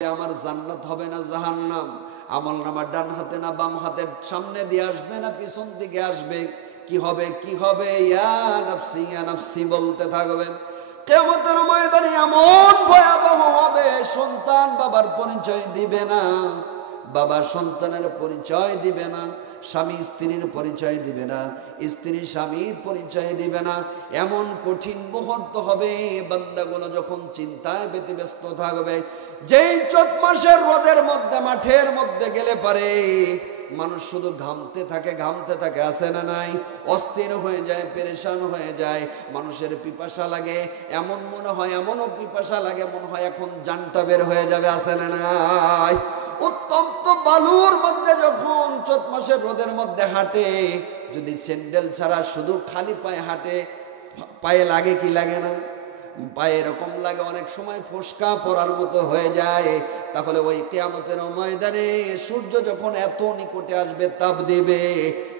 আমার জান্নাত হবে না জাহান্নাম, আমলনামা ডান হাতে না বাম হাতের সামনে দিয়ে আসবে না পিছন দিকে আসবে, কি হবে কি হবে, ইয়া নাফসি বলতে থাকবেন। কিয়ামতের ময়দানে এমন ভয়াবহ হবে, সন্তান বাবার পরিচয় দিবে না, বাবা সন্তানের পরিচয় দিবে না, স্বামী স্ত্রীর পরিচয় দিবে না, স্ত্রী স্বামীর পরিচয় দিবে না। এমন কঠিন মুহূর্ত হবে, বান্দাগুলো যখন চিন্তায় ব্যতিব্যস্ত থাকবে। যেই চৈত মাসের রোদের মধ্যে মাঠের মধ্যে গেলে পারে মানুষ শুধু ঘামতে থাকে, আছে না নাই? অস্থির হয়ে যায়, পেরেশান হয়ে যায়, মানুষের পিপাসা লাগে, এমন মনে হয়, এমনও পিপাসা লাগে মনে হয় এখন জানটা বের হয়ে যাবে, আছে না নাই? উত্তপ্ত বালুর মধ্যে যখন চৈত মাসের রোদের মধ্যে হাঁটে, যদি স্যান্ডেল ছাড়া শুধু খালি পায়ে হাঁটে, পায়ে লাগে কি লাগে না? পায়ে এরকম লাগে, অনেক সময় ফোসকা পড়ার মতো হয়ে যায়। তাহলে ওই কিয়ামতের ময়দানে সূর্য যখন এত নিকটে আসবে, তাপ দেবে,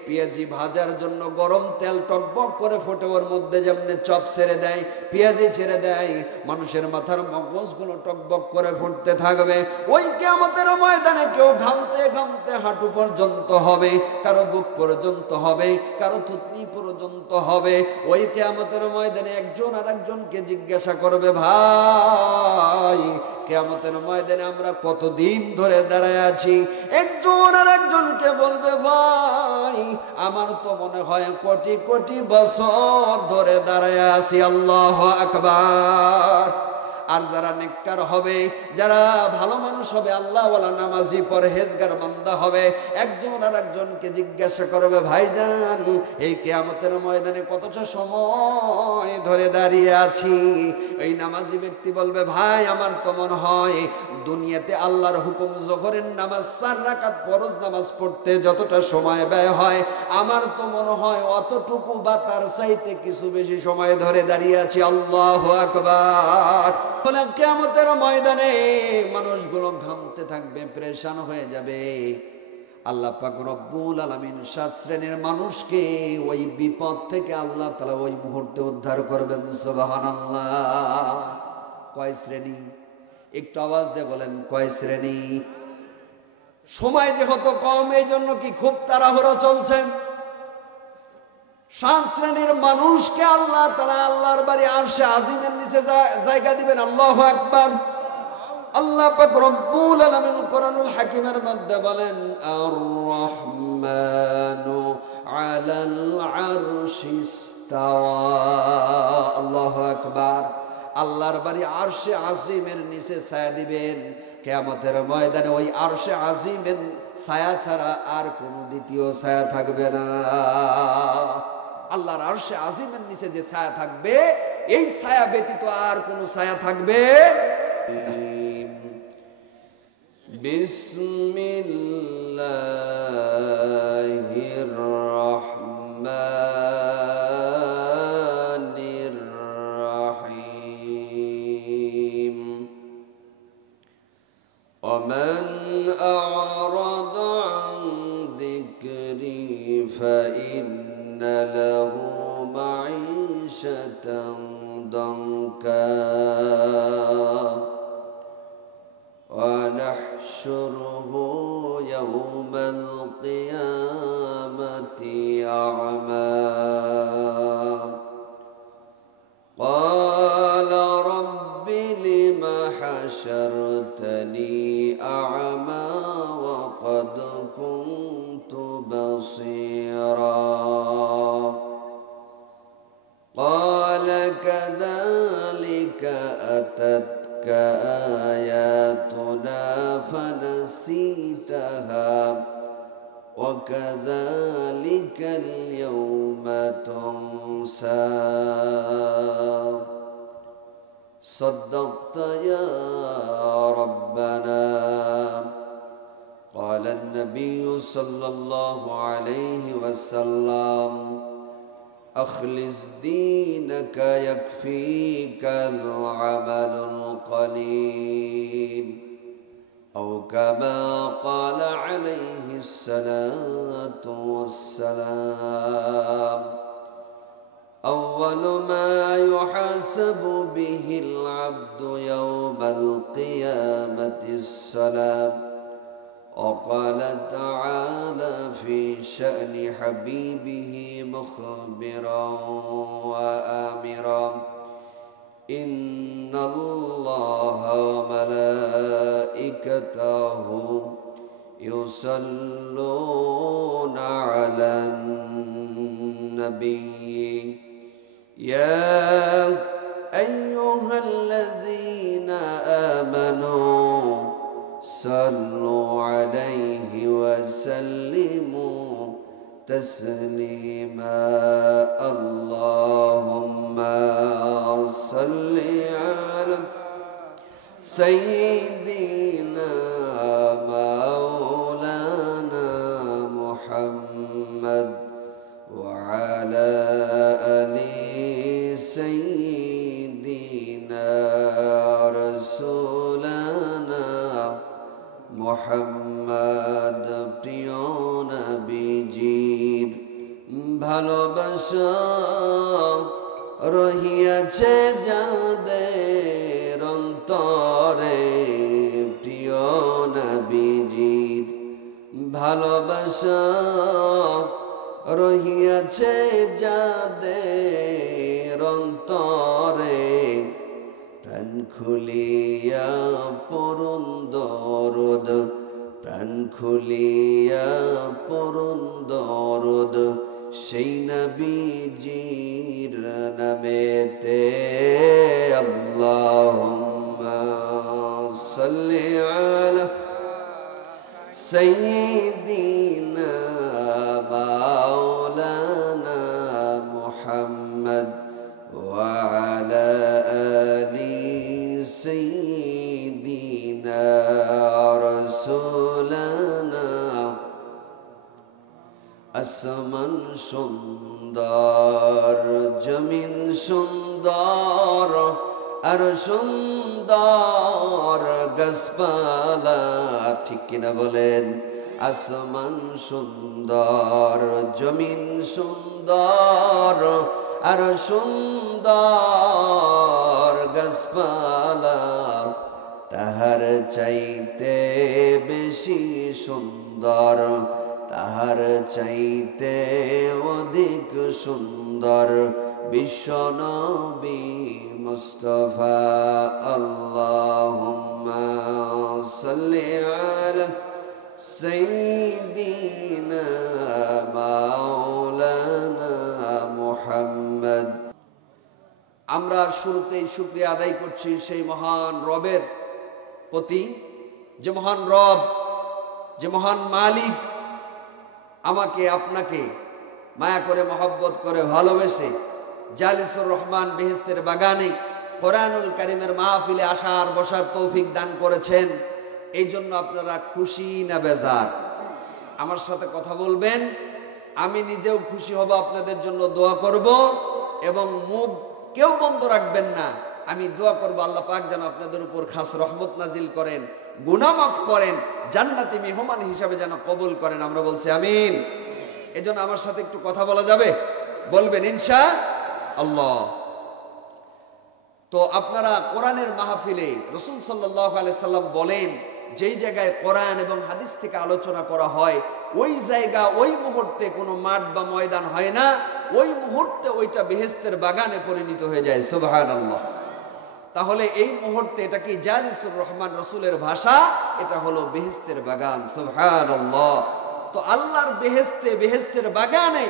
পেঁয়াজি ভাজার জন্য গরম তেল টকবক করে ফোটে, ওর মধ্যে যেমনি চপ ছেড়ে দেয়, পেঁয়াজি ছেড়ে দেয়, মানুষের মাথার মগজগুলো টকবক করে ফুটতে থাকবে। ওই কিয়ামতের ময়দানে কেউ ঘামতে ঘামতে হাঁটু পর্যন্ত হবে, কারো বুক পর্যন্ত হবে, কারো থুতনি পর্যন্ত হবে। ওই কিয়ামতের ময়দানে একজন আর একজনকে জিজ্ঞাসা করবে, ভাই কিয়ামতের ময়দানে আমরা কতদিন ধরে দাঁড়ায় আছি? একজন আর একজনকে বলবে, ভাই আমার তো মনে হয় কোটি কোটি বছর ধরে দাঁড়ায় আছি। আল্লাহু আকবার। আর যারা নেককার হবে, যারা ভালো মানুষ হবে, আল্লাহওয়ালা নামাজি পরহেজগার বান্দা হবে, একজন আর একজনকে জিজ্ঞাসা করবে, ভাইজান এই কিয়ামতের ময়দানে কতটা সময় ধরে দাঁড়িয়ে আছি? এই নামাজি ব্যক্তি বলবে, ভাই আমার তো মনে হয় দুনিয়াতে আল্লাহর হুকুম যোহরের নামাজ 4 রাকাত ফরজ নামাজ পড়তে যতটা সময় ব্যয় হয়, আমার তো মনে হয় অতটুকু বা তার চাইতে কিছু বেশি সময় ধরে দাঁড়িয়ে আছি। আল্লাহু আকবার। কিয়ামতের ময়দানে মানুষগুলো ঘামতে থাকবে, পেরেশান হয়ে যাবে। আল্লাহ পাক রব্বুল আলামিন 7 শ্রেণীর মানুষকে ওই বিপদ থেকে আল্লাহ তাআলা ওই মুহূর্তে উদ্ধার করবেন। সুবহানাল্লাহ। কয় শ্রেণী? একটু আওয়াজ দিয়ে বলেন, কয় শ্রেণী? সময় যেহেতু কম, এই জন্য কি খুব তাড়াহুড়ো চলছে? 7 শ্রেণীর মানুষকে আল্লাহ তাআলা আল্লাহর বাড়ি আরশে আজিমের নিচে জায়গা দিবেন। আল্লাহু আকবার। আল্লাহ পাক রব্বুল আলামিন কোরআনুল হাকিমের মধ্যে বলেন, আর রহমানু আলাল আরশি ইস্তাওয়া। আল্লাহু আকবার। আল্লাহর বাড়ি আরশে আজিমের নিচে ছায়া দিবেন। কিয়ামতের ময়দানে ওই আরশে আজিমের ছায়া ছাড়া আর কোনো দ্বিতীয় ছায়া থাকবে না। আল্লাহর আরশে আজিমের নিচে যে ছায়া থাকবে, এই ছায়া ব্যতীত আর কোনো ছায়া থাকবে। বিসমিল্লাহির রহমানির রহিম। ওমান আ'রাদা আন যিকরি ফাইন্না লাহু মাঈশাতান দানকা ونحشره يوم القيامة أعمى قال رب لم حشرتني أعمى وقد كنت بصيرا قال كذلك أتتك آياتنا فنسيتها وكذلك اليوم تنسى صدقت يا ربنا. قال النبي صلى الله عليه وسلم أخلص دينك يكفيك العمل القليل أو كما قال عليه الصلاة والسلام. أول ما يحاسب به العبد يوم القيامة الصلاة. وقال تعالى في شأن حبيبه مخبرا وآمرا: إن الله وملائكته يصلون على النبي يا أيها الذين آمنوا صلوا عليه وسلموا تسليما. اللهم صل على سيدنا مولانا محمد وعلى آل سيدنا رسولنا محمد। প্রিয় নবীজির ভালোবাসা রহিয়াছে যাদের অন্তরে, প্রিয় নবীজির ভালোবাসা রহিয়াছে যাদের অন্তরে, প্রাণ খুলিয়া পড়ুন দরুদ, প্রাণ খুলিয়া পড়ুন দরুদ সেই নবীজির নামেতে। আল্লাহুম্মা সাল্লি আলা সাইয়্যিদিনা মাওলানা মুহাম্মদ ওয়া আলা আলি সাইয়্যিদিনা রাসূলানা। আসমান সুন্দর, জমিন সুন্দর, আর সুন্দর গাছপালা, ঠিক কিনা বলেন? আসমান সুন্দর, জমিন সুন্দর, আর সুন্দর গাছপালা, তাহার চাইতে বেশি সুন্দর, তাহার চাইতে অধিক সুন্দর বিশ্বনবী মুস্তাফা। আল্লাহুম্মা সাল্লি আলা সাইয়্যিদিনা মাওলানা মুহাম্মদ। আমরা শুরুতেই শুকরিয়া আদায় করছি সেই মহান রবের প্রতি, যে মহান রব, যে মহান মালিক আমাকে আপনাকে মায়া করে মহব্বত করে ভালোবেসে জালিসুর রহমান বেহেশতের বাগানে কোরআনুল কারীমের মাহফিলে আসার বসার তৌফিক দান করেছেন। এই জন্য আপনারা খুশি না বেজার? আমার সাথে কথা বলবেন, আমি নিজেও খুশি হব, আপনাদের জন্য দোয়া করব, এবং মুখ কেউ বন্ধ রাখবেন না। আমি দোয়া করব আল্লাহ পাক যেন আপনাদের উপর খাস রহমত নাজিল করেন, গুনাহ মাফ করেন, জান্নাতি মেহমান হিসাবে যেন কবুল করেন। আমরা বলছি আমিন। এজন্য আমার সাথে একটু কথা বলা যাবে? বলবেন ইনশাআল্লাহ। তো আপনারা কোরআনের মাহফিলে রাসূল সাল্লাল্লাহু আলাইহি সাল্লাম বলেন, যেই জায়গায় কোরআন এবং হাদিস থেকে আলোচনা করা হয় ওই জায়গা ওই মুহূর্তে কোনো মাঠ বা ময়দান হয় না, ওই মুহূর্তে ওইটা বেহেশতের বাগানে পরিণত হয়ে যায়। সুবহানাল্লাহ। তাহলে এই মুহূর্তে এটা কি জালিসুর রহমান রাসূলের ভাষা, এটা হলো বেহেশতের বাগান। সুবহানাল্লাহ। তো আল্লাহর বেহেশতে, বেহেশতের বাগানে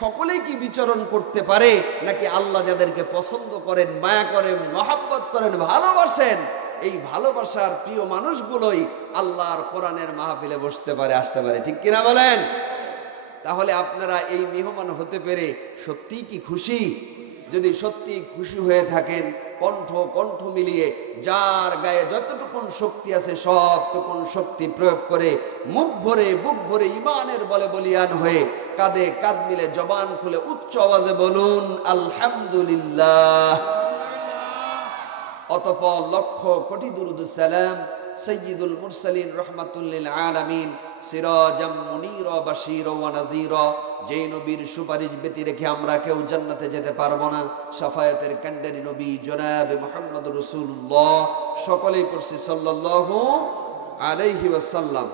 সকলেই কি বিচরণ করতে পারে, নাকি আল্লাহ যাদেরকে পছন্দ করেন, মায়া করেন, মহব্বত করেন, ভালোবাসেন, এই ভালোবাসার প্রিয় মানুষগুলোই আল্লাহর কোরআনের মাহফিলে বসতে পারে, আসতে পারে, ঠিক কিনা বলেন? তাহলে আপনারা এই মেহমান হতে পেরে সত্যিই কি খুশি? যদি সত্যি খুশি হয়ে থাকেন, কণ্ঠ কণ্ঠ মিলিয়ে যার গায়ে যতটুকুন শক্তি আছে সবটুকুন শক্তি প্রয়োগ করে মুখ ভরে বুক ভরে ইমানের বলে বলিয়ান হয়ে কাঁধে কাঁধ মিলে জবান খুলে উচ্চ আওয়াজে বলুন আলহামদুলিল্লাহ। অতঃপর লক্ষ কোটি দুরুদ সালাম সৈয়দুল মুরসালিন রহমাতুল লিল আলামিন সিরাজাম মুনীরা বাশীরা ওয়া নাযীরা যেই নবীর সুপারিশ ব্যতি রেখে আমরা কেউ জান্নাতে যেতে পারবো না। শাফায়াতের কান্ডারি নবী জনাবে মুহাম্মদ রাসূলুল্লাহ, সকলেই পড়ছি সাল্লাল্লাহু আলাইহি ওয়াসাল্লাম।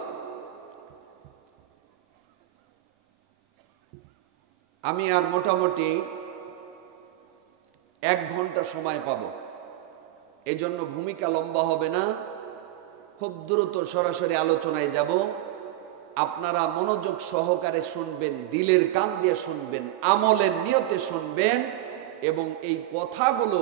আমি আর মোটামুটি 1 ঘন্টা সময় পাবো, এই জন্য ভূমিকা লম্বা হবে না, খুব দ্রুত সরাসরি আলোচনায় যাব। আপনারা মনোযোগ সহকারে শুনবেন, দিলের কান দিয়ে শুনবেন, আমলের নিয়তে শুনবেন, এবং এই কথাগুলো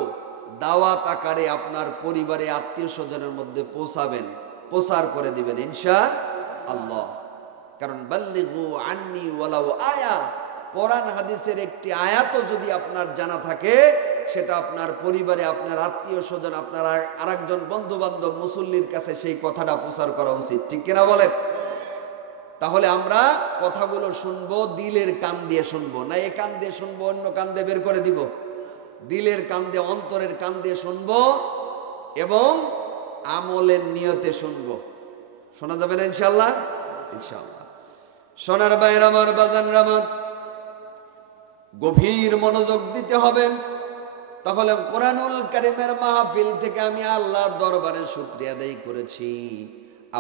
দাওয়াত আকারে আপনার পরিবারে আত্মীয় স্বজনের মধ্যে পৌঁছাবেন, প্রচার করে দিবেন ইনশাআল্লাহ। কারণ বাল্লিগু আন্নি ওয়ালাউ আয়া, কোরআন হাদিসের একটি আয়াতও যদি আপনার জানা থাকে, সেটা আপনার পরিবারে, আপনার আত্মীয় স্বজন, আপনার আরেকজন বন্ধু বান্ধব মুসল্লির কাছে সেই কথাটা প্রচার করা উচিত, ঠিক কিনা বলেন? তাহলে আমরা কথাগুলো শুনবো, দিলের কান দিয়ে শুনবো না, এ কান দিয়ে শুনবো অন্য কান দিয়ে বের করে দিব। দিলের কান দিয়ে, অন্তরের কান দিয়ে শুনবো এবং আমলের নিয়তে শুনবো। শোনা যাবে না ইনশাআল্লাহ? ইনশাআল্লাহ। সোনার বাইর আমার, বাজান আমার, গভীর মনোযোগ দিতে হবে। তাহলে কোরআনুল কারীমের মাহফিল থেকে আমি আল্লাহর দরবারে শুকরিয়া আদায় করেছি,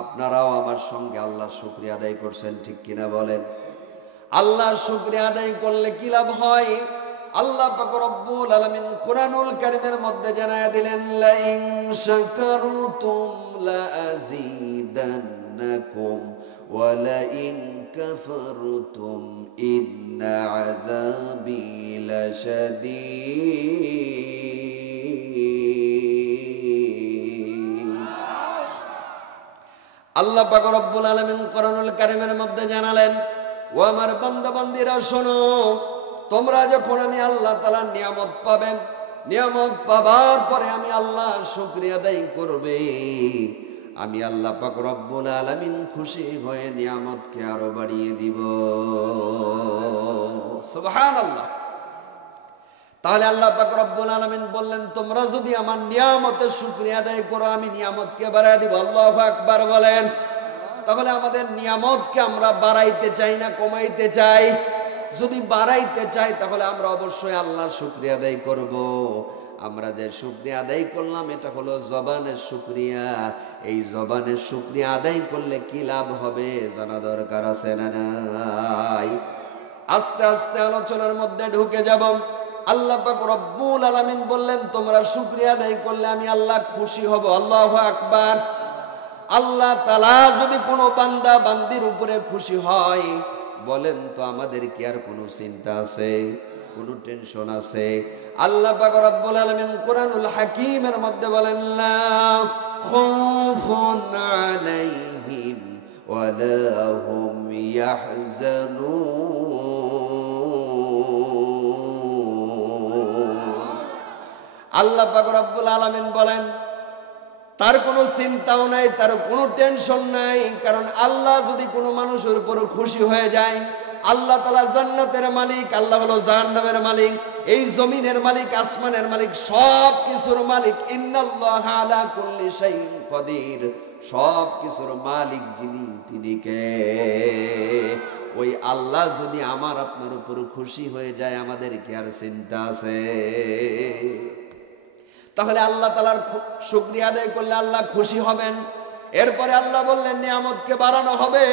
আপনারাও আমার সঙ্গে আল্লাহর শুকরিয়া আদায় করছেন, ঠিক কিনা বলেন? আল্লাহর শুকরিয়া আদায় করলে কি লাভ হয়? আল্লাহ পাক রব্বুল আলামিন কোরআনুল কারীমের মধ্যে জানায়া দিলেন, লা ইন শাকারতুম লা আযীদান্নাকুম ওয়া লা ইন কাফারতুম ইন্না আযাবি লাশাদীদ। আল্লাহ পাক রব্বুল আলামিন কোরআনুল কারীমের মধ্যে জানালেন, ও আমার বান্দা বান্দীরা শোনো, তোমরা যখন আমি আল্লাহ তাআলার নিয়ামত পাবেন, নিয়ামত পাবার পরে আমি আল্লাহ শুকরিয়া আদায় করবে, আমি আল্লাহ পাক রব্বুল আলামিন খুশি হয়ে নিয়ামতকে আরো বাড়িয়ে দিব। সুবহানাল্লাহ। তাহলে আল্লাহ পাক রব্বুল আলামিন বললেন, তোমরা যদি আমার নিয়ামতের শুকরিয়া আদায় করো, আমি নিয়ামতকে বাড়ায় দিব। আল্লাহু আকবার বলেন। তাহলে আমাদের নিয়ামতকে আমরা বাড়াইতে চাই না কমাইতে চাই? যদি বাড়াইতে চাই তাহলে আমরা অবশ্যই আল্লাহর শুকরিয়া আদায় করব। আমরা যে শুকরিয়া আদায় করলাম এটা হলো জবানের শুকরিয়া। এই জবানের শুকরিয়া আদায় করলে কি লাভ হবে জানা দরকার আছে না নাই? আস্তে আস্তে আলোচনার মধ্যে ঢুকে যাব। আল্লাহ পাক রব্বুল আলামিন বললেন, তোমরা শুকরিয়া আদায় করলে আমি আল্লাহ খুশি হব। আল্লাহু আকবার। আল্লাহ তাআলা যদি কোনো বান্দা বান্দির উপরে খুশি হয়, বলেন তো আমাদের কি আর কোনো চিন্তা আছে, কোনো টেনশন আছে? আল্লাহ পাক রব্বুল আলামিন কোরআনুল হাকীমের মধ্যে বলেন, লা খাউফুন আলাইহিম ওয়া লা হুম ইয়াহজানুন। আল্লাহ পাক রব্বুল আলামিন বলেন, তার কোনো চিন্তাও নাই, তার কোনো টেনশন নাই। কারণ আল্লাহ যদি কোনো মানুষের উপর খুশি হয়ে যায়, আল্লাহ তাআলা জান্নাতের মালিক, আল্লাহ হলো জাহান্নামের মালিক, এই জমিনের মালিক, আসমানের মালিক, সব কিছুর মালিক। ইন্নাল্লাহা আলা কুল্লি শাইইন কাদির। সব কিছুর মালিক যিনি, তিনি কে? ওই আল্লাহ যদি আমার আপনার উপর খুশি হয়ে যায়, আমাদের কি আর চিন্তা আছে? তাহলে আল্লাহ তাআলার শুকরিয়া আদায় করলে আল্লাহ খুশি হবেন। এরপরে আল্লাহ বললেন নিয়ামতকে বাড়ানো হবে।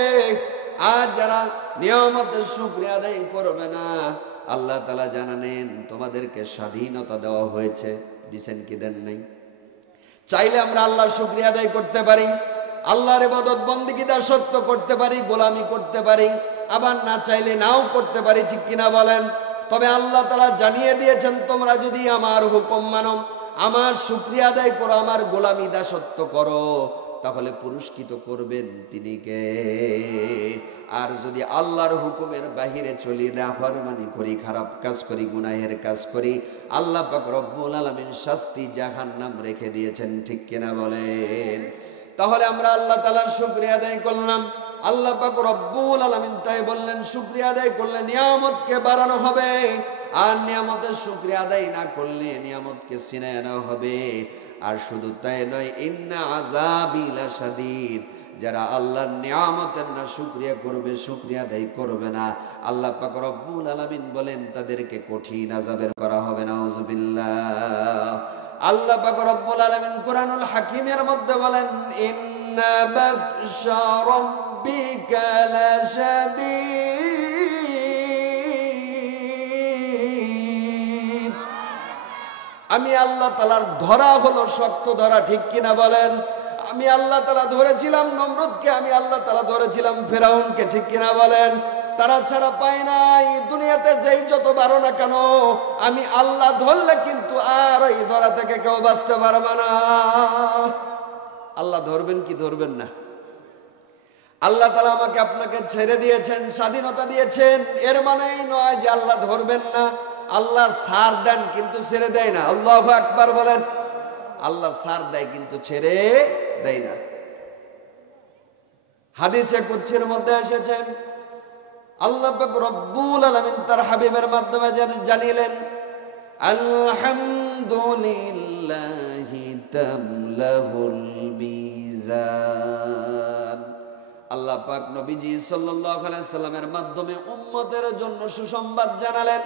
আর যারা নিয়ামতের শুকরিয়া আদায় করবে না, আল্লাহ তাআলা জানালেন তোমাদেরকে স্বাধীনতা দেওয়া হয়েছে। দিছেন কি দেন নাই? চাইলে আমরা আল্লাহর শুকরিয়া আদায় করতে পারি, আল্লাহর ইবাদত বন্দেগী দাসত্ব করতে পারি, গোলামি করতে পারি, আবার না চাইলে নাও করতে পারি, ঠিক কিনা বলেন? তবে আল্লাহ তাআলা জানিয়ে দিয়েছেন, তোমরা যদি আমার হুকুম মানো, আমার শুকরিয়া আদায় করো, আমার গোলামি দাসত্ব করো, তাহলে পুরস্কৃত করবেন তিনি কে? আর যদি আল্লাহর হুকুমের বাহিরে চলি, নাফরমানি করি, খারাপ কাজ করি, গুনাহের কাজ করি, আল্লাহ পাক রব্বুল আলামিন শাস্তি জাহান্নাম রেখে দিয়েছেন, ঠিক কিনা বলেন? তাহলে আমরা আল্লাহ তাআলার শুকরিয়া আদায় করলাম। আল্লাহ পাক রব্বুল আলামিন তাই বললেন, শুকরিয়া আদায় করলে নিয়ামতকে বাড়ানো হবে, আর নিয়ামতের শুকরিয়া আদায় না করলে নিয়ামতকে ছিনায় নেওয়া হবে। আর শুধু তাই নয়, ইন্না আযাবি লাশাদীদ, যারা আল্লাহর নিয়ামতের না শুকরিয়া করবে, শুকরিয়া আদায় করবে না, আল্লাহ পাক রব্বুল আলামিন বলেন তাদেরকে কঠিন আযাবের করা হবে। নাউযুবিল্লাহ। আল্লাহ পাক রব্বুল আলামিন কুরআনুল হাকীমের মধ্যে বলেন, ইন্না বাতশা রাব্বিকা লাশাদীদ। আমি আল্লাহ তাআলার ধরা হলো শক্ত ধরা, ঠিক কিনা বলেন? আমি আল্লাহ তাআলা ধরেছিলাম নমরুদকে, আমি আল্লাহ তাআলা ধরেছিলাম ফেরাউনকে, ঠিক কিনা বলেন? তারা ছাড়া পায় নাই। দুনিয়াতে যেই যত বারো না কেন, আমি আল্লাহ ধরলে কিন্তু আর ওই ধরা থেকে কেউ বাঁচতে পারবে না। আল্লাহ ধরবেন কি ধরবেন না? আল্লাহ তাআলা আমাকে আপনাকে ছেড়ে দিয়েছেন, স্বাধীনতা দিয়েছেন, এর মানেই নয় যে আল্লাহ ধরবেন না। আল্লাহ ছাড় দেন কিন্তু ছেড়ে দেয় না। আল্লাহু আকবার বলেন। আল্লাহ ছাড় দেয় কিন্তু ছেড়ে দেয় না। হাদিসে কুদসির মধ্যে এসেছেন, আল্লাহ পাক রব্বুল আলামিন তার হাবিবের মাধ্যমে জানিলেন, আলহামদুলিল্লাহি তামলাহুল মিজান। আল্লাহ পাক নবীজি সাল্লাল্লাহু আলাইহি সাল্লামের মাধ্যমে উম্মতের জন্য সুসংবাদ জানালেন,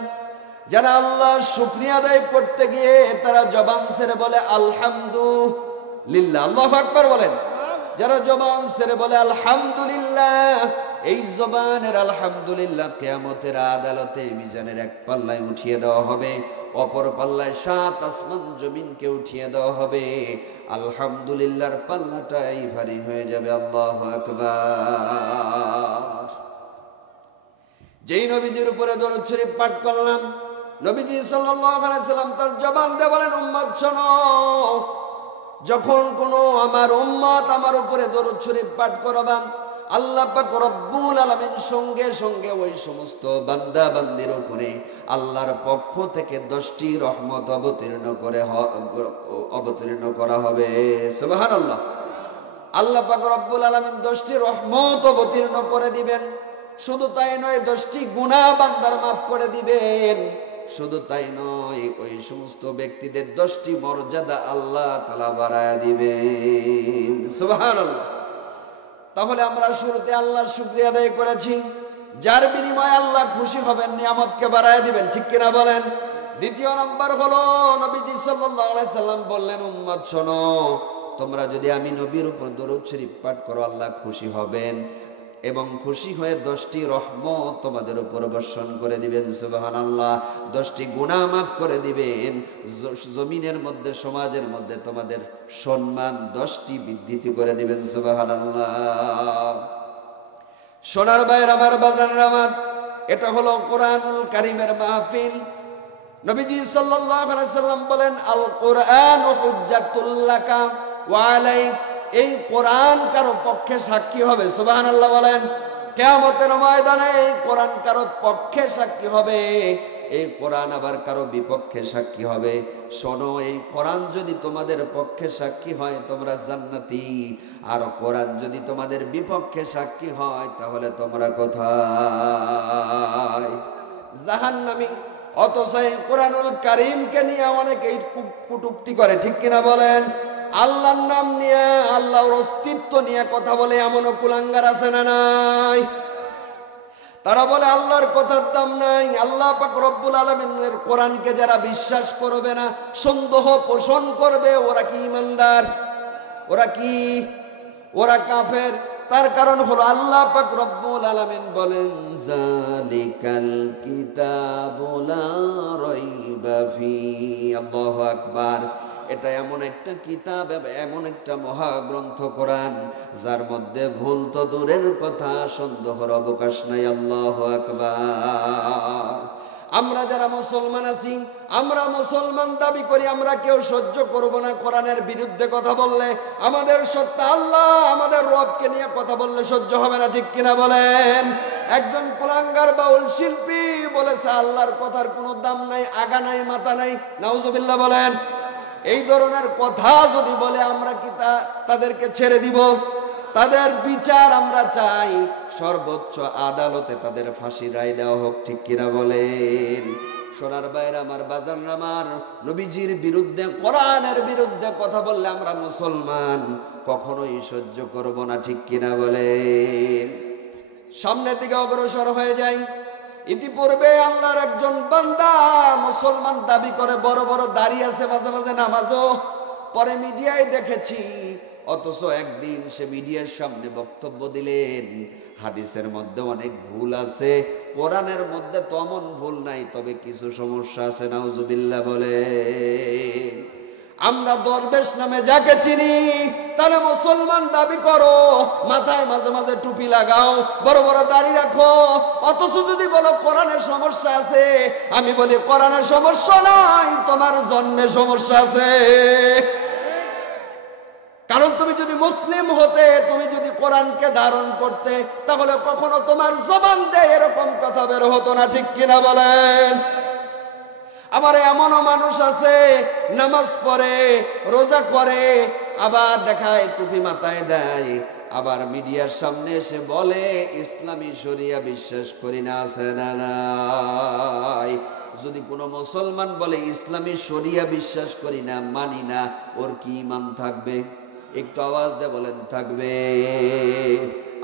যারা আল্লাহ শুকরিয়া আদায় করতে গিয়ে তারা জবান ছেড়ে বলে আলহামদুলিল্লাহ, আল্লাহু আকবার বলেন। যারা জবান ছেড়ে বলে আলহামদুলিল্লাহ, এই জবানের আলহামদুলিল্লাহ কিয়ামতের আদালতে মিজানের এক পাল্লায় উঠিয়ে দেওয়া হবে, অপর পাল্লায় সাত আসমান জমিনকে উঠিয়ে দেওয়া হবে। আলহামদুলিল্লাহর পাল্লাটাই ভারী হয়ে যাবে। আল্লাহু আকবার। যেই নবীজির উপরে দরুদ শরীফ পাঠ করলাম, নবীজি সাল্লাল্লাহু আলাইহি সাল্লাম তার জবান দিয়ে বলেন, উম্মত শোনো, যখন কোনো আমার উম্মত আমার উপরে দরুদ শরীফ পাঠ করবা, আল্লাহ পাক রব্বুল আলামিন সঙ্গে সঙ্গে ওই সমস্ত বান্দা বান্দির উপরে আল্লাহর পক্ষ থেকে 10টি রহমত অবতীর্ণ করা হবে। সুবহানাল্লাহ। আল্লাহ পাক রব্বুল আলামিন 10টি রহমত অবতীর্ণ করে দিবেন। শুধু তাই নয়, 10টি গুনাহ বান্দার মাফ করে দিবেন। শুধু তাই নয়, ওই সমস্ত ব্যক্তিদের 10টি মর্যাদা আল্লাহ তাআলা বাড়ায় দিবেন। সুবহানাল্লাহ। তাহলে আমরা শুরুতে আল্লাহর শুকরিয়া আদায় করেছি, যার বিনিময়ে আল্লাহ খুশি হবেন, নিয়ামতকে বাড়ায় দিবেন, ঠিক কিনা বলেন? দ্বিতীয় নাম্বার হলো, নবীজি সাল্লাল্লাহু আলাইহি সাল্লাম বললেন, উম্মত শোনো, তোমরা যদি আমি নবীর উপর দরুদ শরীফ পাঠ করো, আল্লাহ খুশি হবেন এবং খুশি হয়ে 10টি রহমত তোমাদের উপর বর্ষণ করে দিবেন। সুবহানাল্লাহ। 10টি গুনাহ মাফ করে দিবেন। জমিনের মধ্যে, সমাজের মধ্যে তোমাদের সম্মান 10টি বৃদ্ধি করে দিবেন। সুবহানাল্লাহ। সোনার ভাইয়ের আমার, বাজারের আমার, এটা হলো কোরআনুল কারীমের মাহফিল। নবীজি সাল্লাল্লাহু আলাইহি সাল্লাম বলেন, আল কোরআনু হুজ্জাতুল লাকা ওয়া আলাইক। এই কোরআন কারো পক্ষে সাক্ষী হবে। সুবহানাল্লাহ বলেন। কিয়ামতের ময়দানে এই কোরআন কারো পক্ষে সাক্ষী হবে, এই কোরআন আবার কারো বিপক্ষে সাক্ষী হবে। শোনো, এই কোরআন যদি তোমাদের পক্ষে সাক্ষী হয় তোমরা জান্নাতি, আর কোরআন যদি তোমাদের বিপক্ষে সাক্ষী হয় তাহলে তোমরা কোথায়? জাহান্নামী। অথচ এই কোরআনুল কারীমকে নিয়ে অনেকেই কটূক্তি করে, ঠিক কিনা বলেন? আল্লাহর নাম নিয়ে, আল্লাহর অস্তিত্ব নিয়ে কথা বলে এমন কুলাঙ্গার আছে না নাই? তারা বলে আল্লাহর কথার দাম নাই। আল্লাহ পাক রব্বুল আলামিনের কোরআনকে যারা বিশ্বাস করবে না, সন্দেহ পোষণ করবে, ওরা কি ঈমানদার? ওরা কি? ওরা কাফের। তার কারণ হলো আল্লাহ পাক রব্বুল আলামিন বলেন, যালিকাল কিতাবু লা রাইবা ফি। আল্লাহু আকবার। এটা এমন একটা কিতাব, এমন একটা মহাগ্রন্থ কোরআন, যার মধ্যে ভুল তো দূরের কথা, সন্দেহের অবকাশ নাই। আল্লাহু আকবার। আমরা যারা মুসলমান আছি, আমরা মুসলমান দাবি করি, আমরা কেউ সহ্য করব না কোরআনের বিরুদ্ধে কথা বললে। আমাদের সত্তা আল্লাহ, আমাদের রবকে নিয়ে কথা বললে সহ্য হবে না, ঠিক কিনা বলেন? একজন কুলাঙ্গার বাউল শিল্পী বলেছে আল্লাহর কথার কোনো দাম নাই, আগা নাই, মাথা নাই। নাউজুবিল্লাহ বলেন। এই ধরনের কথা যদি বলে আমরা কি তাদেরকে ছেড়ে দিব? তাদের বিচার আমরা চাই, সর্বোচ্চ আদালতে তাদের ফাঁসির রায় দেওয়া হোক, ঠিক কিনা বলেন? সোনার বাইরে আমার, বাজান আমার, নবীজির বিরুদ্ধে, কোরআনের বিরুদ্ধে কথা বললে আমরা মুসলমান কখনোই সহ্য করব না, ঠিক কিনা বলে? সামনের দিকে অগ্রসর হয়ে যাই। ইতিপূর্বে আল্লাহর একজন বান্দা মুসলমান দাবি করে, বড় বড় দাড়ি আছে, মাঝে মাঝে নামাজও পরে, মিডিয়ায় দেখেছি। অথচ একদিন সে মিডিয়ার সামনে বক্তব্য দিলেন, হাদিসের মধ্যে অনেক ভুল আছে, কোরআনের মধ্যে তেমন ভুল নাই, তবে কিছু সমস্যা আছে। নাউজুবিল্লাহ বলে। আমরা দরবেশ নামে যাকে চিনি তারা মুসলমান দাবি করো, মাথায় মাঝে মাঝে টুপি লাগাও, বড় বড় দাড়ি রাখো, অথচ যদি বলো কোরআনের সমস্যা আছে, আমি বলি কোরআনের সমস্যা নাই, তোমার জন্মে সমস্যা আছে। কারণ তুমি যদি মুসলিম হতে, তুমি যদি কোরআনকে ধারণ করতে, তাহলে কখনো তোমার জবান দিয়ে এরকম কথা বের হতো না, ঠিক কিনা বলেন? আবার এমনও মানুষ আছে নামাজ পড়ে, রোজা করে, আবার দেখায় টুপি মাথায় দেয়, আবার মিডিয়ার সামনে এসে বলে ইসলামী শরিয়া বিশ্বাস করি না, আছে না নাই? যদি কোনো মুসলমান বলে ইসলামী শরিয়া বিশ্বাস করি না, মানি না, ওর কি ঈমান থাকবে? একটু আওয়াজ দিয়ে বলেন, থাকবে?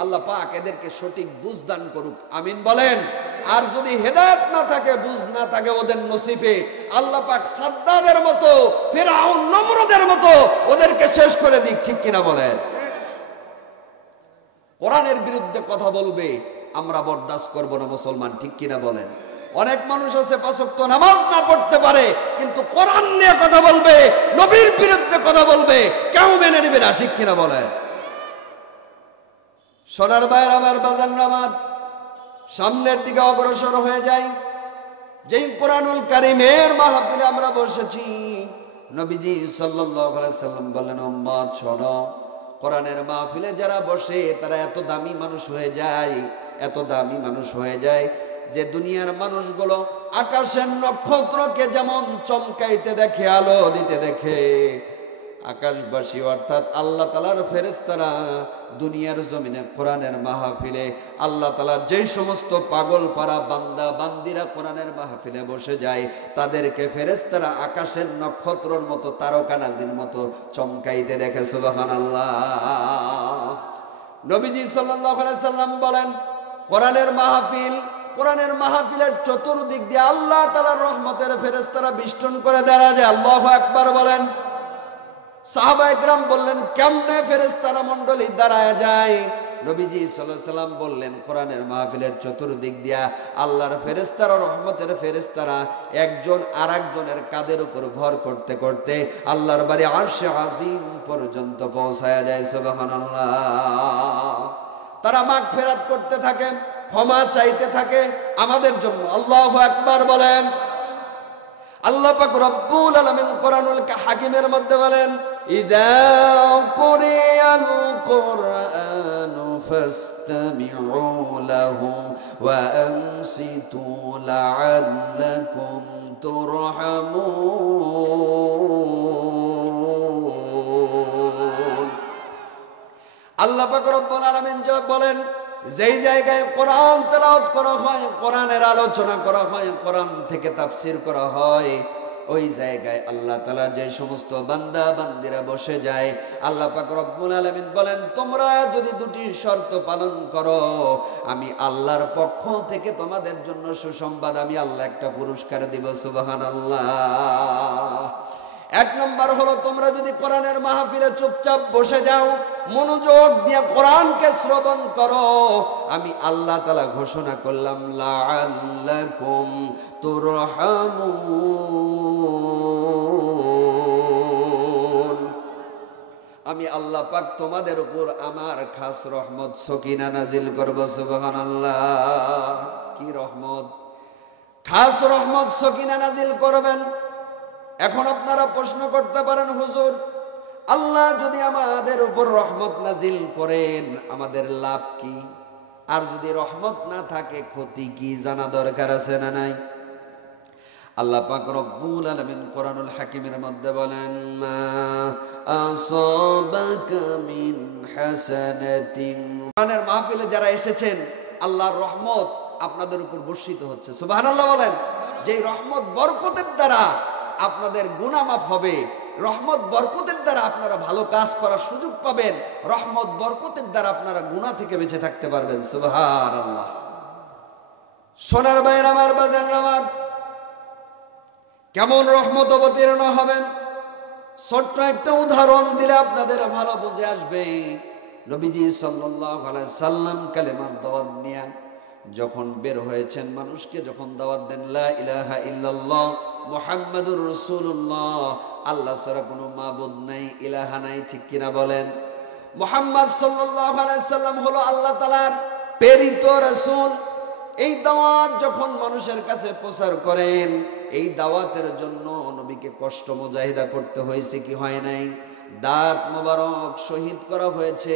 আল্লাহ পাক এদেরকে সঠিক বুঝ দান করুক, আমিন বলেন। আর যদি হেদায়েত না থাকে, বুঝ না থাকে ওদের নসিবে, আল্লাহ পাক সাদ্দাদের মতো, ফিরআউন নমরুদের মতো ওদেরকে শেষ করে দিক, ঠিক কিনা বলেন? কোরআনের বিরুদ্ধে কথা বলবে, আমরা বরদাস্ত করব না মুসলমান, ঠিক কিনা বলেন? অনেক মানুষ আছে পাঁচ ওয়াক্ত নামাজ না পড়তে পারে, কিন্তু কোরআন নিয়ে কথা বলবে, নবীর বিরুদ্ধে কথা বলবে, কেউ মেনে নেবে না, ঠিক কিনা বলেন? সোনার ভাইয়ের আমার, বাজান আমার, সামনের দিকে অগ্রসর হয়ে যাই। যেই কোরআনুল কারীমের মাহফিলে আমরা বসেছি, নবীজি সাল্লাল্লাহু আলাইহি সাল্লাম বলেন, উম্মত শোনো, কোরআনের মাহফিলে যারা বসে তারা এত দামি মানুষ হয়ে যায়, এত দামি মানুষ হয়ে যায় যে দুনিয়ার মানুষগুলো আকাশের নক্ষত্রকে যেমন চমকাইতে দেখে, আলো দিতে দেখে, আকাশবাসী অর্থাৎ আল্লাহ তাআলার ফেরেশতারা দুনিয়ার জমিনে কোরআনের মাহফিলে, আল্লাহ তাআলার যেই সমস্ত পাগল পারা বান্দা বান্দিরা কোরআনের মাহফিলে বসে যায়, তাদেরকে ফেরেশতারা আকাশের নক্ষত্রর মতো, তারকা নাজির মতো চমকাইতে দেখে। সুবহানাল্লাহ। নবীজি সাল্লাল্লাহু আলাইহি সাল্লাম বলেন, কোরআনের মাহফিল, কোরআনের মাহফিলের চতুর্দিক দিয়ে আল্লাহ তাআলার রহমতের ফেরেশতারা বেষ্টন করে দাঁড়া যায়। আল্লাহু আকবার বলেন। সাহাবায়ে কেরাম বললেন, কেমনে ফেরেশতারা মণ্ডলী দাঁড়ায় যায়? নবীজি সাল্লাল্লাহু আলাইহি সাল্লাম বললেন, কোরআনের মাহফিলের চতুর্দিক দিয়া আল্লাহর ফেরেশতারা, রহমতের ফেরেশতারা একজন আরেকজনের কাঁধের উপর ভর করতে করতে আল্লাহর বাড়ি আরশে আজিম পর্যন্ত পৌঁছায়া যায়। সুবহানাল্লাহ। তারা মাগফিরাত করতে থাকে, ক্ষমা চাইতে থাকে আমাদের জন্য। আল্লাহু আকবার বলেন। আল্লাহ পাক রব্বুল আলামিন কোরআনুল হাকিমের মধ্যে বলেন, ইযা কুরিয়াল কুরআনু ফাসতামিউ লাহু ওয়া আনসিতু লাআল্লাকুম তুরহামুন। আল্লাহ পাক রব্বুল আলামিন বলেন, যেই জায়গায় কোরআন তেলাওয়াত করা হয়, কোরআনের আলোচনা করা হয়, কোরআন থেকে তাফসীর করা হয়, ওই জায়গায় আল্লাহ তাআলা যে সমস্ত বান্দা বান্দিরা বসে যায়, আল্লাহ পাক রব্বুল আলামিন বলেন, তোমরা যদি দুটি শর্ত পালন করো, আমি আল্লাহর পক্ষ থেকে তোমাদের জন্য সুসংবাদ, আমি আল্লাহ একটা পুরস্কার দিব। সুবহানাল্লাহ। এক নম্বর হলো, তোমরা যদি কোরআনের মাহফিলে চুপচাপ বসে যাও, মনোযোগ দিয়ে কোরআনকে শ্রবণ করো, আমি আল্লাহ তাআলা ঘোষণা করলাম, লাআল্লাকুম তুরহামুন, আমি আল্লাহ পাক তোমাদের উপর আমার খাস রহমত সকিনা নাজিল করব। সুবহানাল্লাহ। কি রহমত? খাস রহমত সকিনা নাজিল করবেন। এখন আপনারা প্রশ্ন করতে পারেন, হুজুর, আল্লাহ যদি আমাদের উপর রহমত নাজিল করেন আমাদের লাভ কি? আর যদি রহমত না থাকে ক্ষতি কি? জানা দরকার আছে না নাই? আল্লাহ পাক রব্বুল আলামিন কোরআনুল হাকিমের মধ্যে বলেন, মা আসাবাকা মিন হাসানাতিন, কোরআনের মাহফিলে যারা এসেছেন আল্লাহর রহমত আপনাদের উপর বর্ষিত হচ্ছে। সুবহানাল্লাহ বলেন। যে রহমত বরকতের দ্বারা আপনাদের গুনাহ মাফ হবে, রহমত বরকতের দ্বারা আপনারা ভালো কাজ করার সুযোগ পাবেন, রহমত বরকতের দ্বারা আপনারা গুনাহ থেকে বেঁচে থাকতে পারবেন। সুবহানাল্লাহ। সোনার ভাইয়ের আমার, বাজার আমার, কেমন রহমত অবতীর্ণ হবেন ছোট্ট একটা উদাহরণ দিলে আপনাদের ভালো বুঝে আসবে। নবীজি সাল্লাল্লাহু আলাইহি সাল্লাম কালেমার দাওয়াত নিয়ে যখন বের হয়েছেন, মানুষকে যখন দাওয়াত দেন লা ইলাহা ইল্লাল্লাহ মুহাম্মাদুর রাসূলুল্লাহ, আল্লাহ ছাড়া কোনো মাবুদ নাই, ইলাহা নাই, ঠিক কিনা বলেন? মুহাম্মদ সাল্লাল্লাহু আলাইহি সাল্লাম হলো আল্লাহ তাআলার প্রেরিত রাসূল। এই দাওয়াত যখন মানুষের কাছে প্রচার করেন, এই দাওয়াতের জন্য নবীকে কষ্ট মুজাহিদা করতে হয়েছে কি হয় নাই? দাঁত মোবারক শহীদ করা হয়েছে,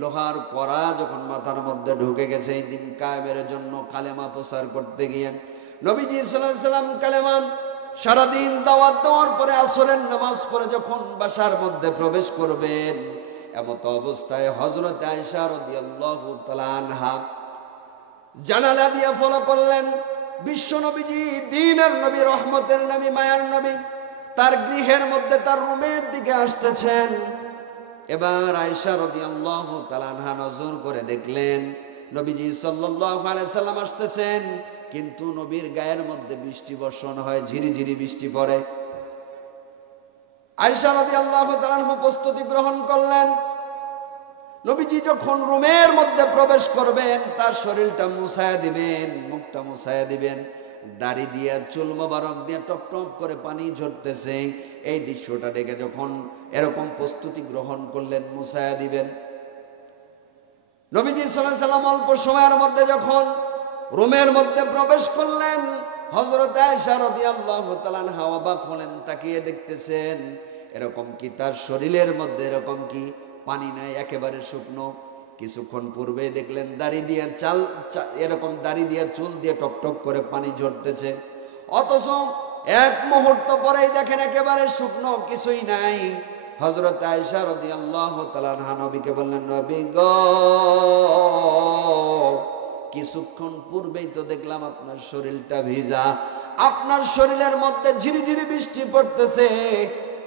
লোহার কড়া যখন মাথার মধ্যে ঢুকে গেছে, এই দিন কায়েমের জন্য কালেমা প্রচার করতে গিয়ে নবীজি সাল্লাল্লাহু আলাইহি সাল্লাম কালেমা সারাদিন দাওয়াত দেওয়ার পরে আসরের নামাজ পড়ে যখন বাসার মধ্যে প্রবেশ করবেন, এমত অবস্থায় হযরত আয়েশা রাদিয়াল্লাহু তাআলা আনহা জানালা দিয়ে ফলো করলেন বিশ্ব নবীজি, দ্বীনের নবী, রহমতের নবী, মায়ার নবী তার গৃহের মধ্যে তার রুমের দিকে আসতেছেন। এবার আয়েশা রাদিয়াল্লাহু তাআলা আনহা নজর করে দেখলেন নবীজি সাল্লাল্লাহু আলাইহি সাল্লাম আসতেছেন, কিন্তু নবীর গায়ের মধ্যে বৃষ্টি বর্ষণ হয়, ঝিরিঝিরি বৃষ্টি পড়ে। আয়েশা রাদিয়াল্লাহু তাআলা আনহা প্রস্তুতি গ্রহণ করলেন, নবীজি যখন রুমের মধ্যে প্রবেশ করবেন তার শরীরটা মুছায়া দিবেন, মুখটা মুছায়া দিবেন, দাড়ি দিয়ে চুল মোবারক দিয়ে টপ টপ করে পানি ঝরতেছে। এই দৃশ্যটা দেখে যখন এরকম প্রস্তুতি গ্রহণ করলেন, মুছায়া দিবেন, নবীজি সাল্লাল্লাহু আলাইহি সাল্লাম অল্প সময়ের মধ্যে যখন রুমের মধ্যে প্রবেশ করলেন, হযরত আয়েশা রাদিয়াল্লাহু তাআলা আনহা অবাক হলেন, তাকিয়ে দেখতেছেন এরকম কি তার শরীরের মধ্যে এরকম কি পানি নাই, একেবারে শুকনো। কিছুক্ষণ পূর্বে দেখলেন দাড়ি দিয়ে এরকম দাড়ি দিয়ে চুল দিয়ে টপ টপ করে পানি ঝরতেছে, অথচ এক মুহূর্ত পরেই দেখেন একেবারে শুকনো, কিছুই নাই। হযরত আয়েশা রাদিয়াল্লাহু তাআলা আনহা নবীকে বললেন, নবী গো, কিছুক্ষণ পূর্বেই তো দেখলাম আপনার শরীরটা ভিজা, আপনার শরীরের মধ্যে ঝিরিঝিরি বৃষ্টি পড়তেছে,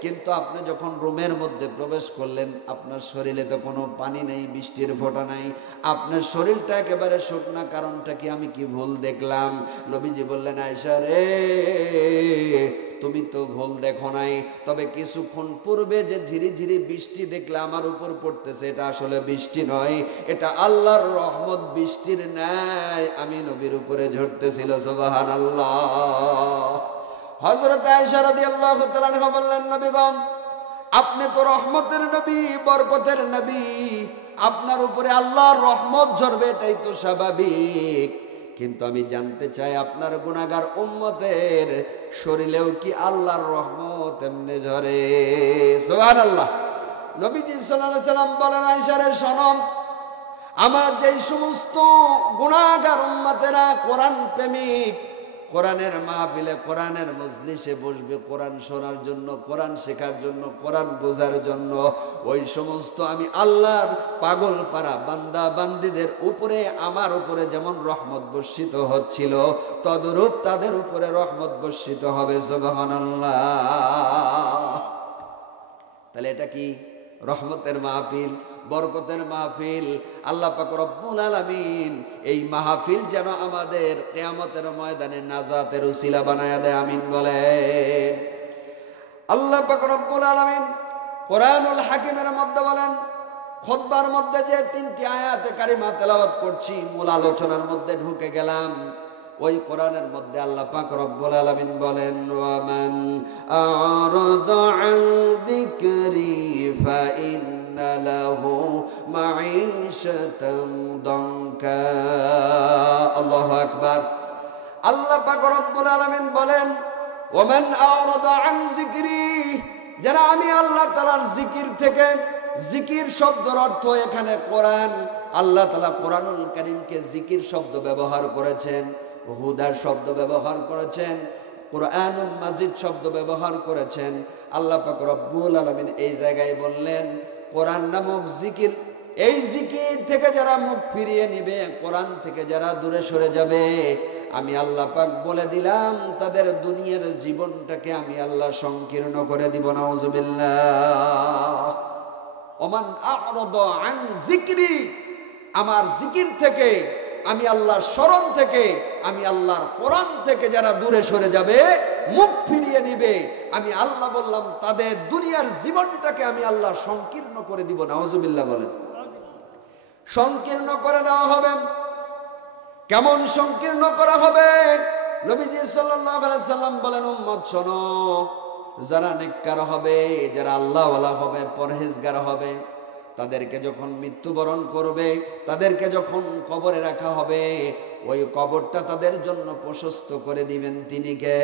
কিন্তু আপনি যখন রুমের মধ্যে প্রবেশ করলেন আপনার শরীরে তো কোনো পানি নেই, বৃষ্টির ফোঁটা নাই, আপনার শরীরটা একেবারে শুকনা, কারণটা কি আমি কি ভুল দেখলাম? নবীজি বললেন, আয়েশা রে, তুমি তো ভুল দেখো নাই, তবে কিছুক্ষণ পূর্বে যে ঝিরিঝিরি বৃষ্টি দেখলে আমার উপর পড়তেছে, এটা আসলে বৃষ্টি নয়, এটা আল্লাহর রহমত, বৃষ্টির ন্যায় আমি নবীর উপরে ঝরতেছিল। সুবহানাল্লাহ। হযরত আয়েশা রাদিয়াল্লাহু তাআলা আনহা বললেন, নবী গো, আপনি তো রহমতের নবী, বরকতের নবী, আপনার উপরে আল্লাহর রহমত ঝরবে, এটাই তো স্বাভাবিক, কিন্তু আমি জানতে চাই আপনার গুনাহগার উম্মতের শরীরেও কি আল্লাহর রহমত এমনি ঝরে? সুবহানাল্লাহ। নবীজি সাল্লাল্লাহু আলাইহি সাল্লাম বলেন, আয়েশা রে শোনো, আমার যেই সমস্ত গুনাহগার উম্মতেরা কোরআন প্রেমিক, কোরআনের মাহফিলে, কোরআনের মজলিসে বসবে কোরআন শোনার জন্য, কোরআন শেখার জন্য, কোরআন বোঝার জন্য, ওই সমস্ত আমি আল্লাহর পাগল পারা বান্দা বান্দীদের উপরে, আমার উপরে যেমন রহমত বর্ষিত হচ্ছিল, তদরূপ তাদের উপরে রহমত বর্ষিত হবে। সুবহানাল্লাহ। তাহলে এটা কি? রহমতের মাহফিল, বরকতের মাহফিল। আল্লাহ পাক রব্বুল আলামিন এই মাহফিল যেন আমাদের কিয়ামতের ময়দানে নাজাতের উসিলা বানায়া দেয়, আমিন বলেন। আল্লাহ পাক রব্বুল আলামিন কোরআনুল হাকিমের মধ্যে বলেন, খুতবার মধ্যে যে 3টি আয়াতে কারিমা তেলাওয়াত করছি, মূল আলোচনার মধ্যে ঢুকে গেলাম, ওই কোরআনের মধ্যে আল্লাহ পাক রব্বুল আলামিন বলেন, ওয়ামান আ'রাদা আন যিকরি ফাইন্না লাহু মাঈশাতান দানকা। আল্লাহু আকবার। আল্লাহ পাক রব্বুল আলামিন বলেন, ওয়ামান আ'রাদা আন যিকরি, যারা আমি আল্লাহ তাআলার জিকির থেকে, জিকির শব্দের অর্থ এখানে কোরআন, আল্লাহ তাআলা কোরআনুল কারীমকে জিকির শব্দ ব্যবহার করেছেন, হুদার শব্দ ব্যবহার করেছেন, কোরআনুল মাজিদ শব্দ ব্যবহার করেছেন। আল্লাহ পাক রব্বুল আলামিন এই জায়গায় বললেন, কোরআন নামক জিকির, এই জিকির থেকে যারা মুখ ফিরিয়ে নিবে, কোরআন থেকে যারা দূরে সরে যাবে, আমি আল্লাহ পাক বলে দিলাম তাদের দুনিয়ার জীবনটাকে আমি আল্লাহ সংকীর্ণ করে দিব। নাউজুবিল্লাহ। ওমান আ'রাদা আন যিকরি, আমার জিকির থেকে, আমি আল্লাহর স্মরণ থেকে, আমি আল্লাহর কোরআন থেকে যারা দূরে সরে যাবে, মুখ ফিরিয়ে নিবে, আমি আল্লাহ বললাম তাদের দুনিয়ার জীবনটাকে আমি আল্লাহ সংকীর্ণ করে দিব। নাউজুবিল্লাহ বলেন। সংকীর্ণ করে দেওয়া হবে। কেমন সংকীর্ণ করা হবে? নবীজি সাল্লাল্লাহু আলাইহি সাল্লাম বলেন, উম্মত শোনো, যারা নেককার হবে, যারা আল্লাহওয়ালা হবে, পরহেজগার হবে, তাদেরকে যখন মৃত্যুবরণ করবে, তাদেরকে যখন কবরে রাখা হবে, ওই কবরটা তাদের জন্য প্রশস্ত করে দিবেন তিনি কে?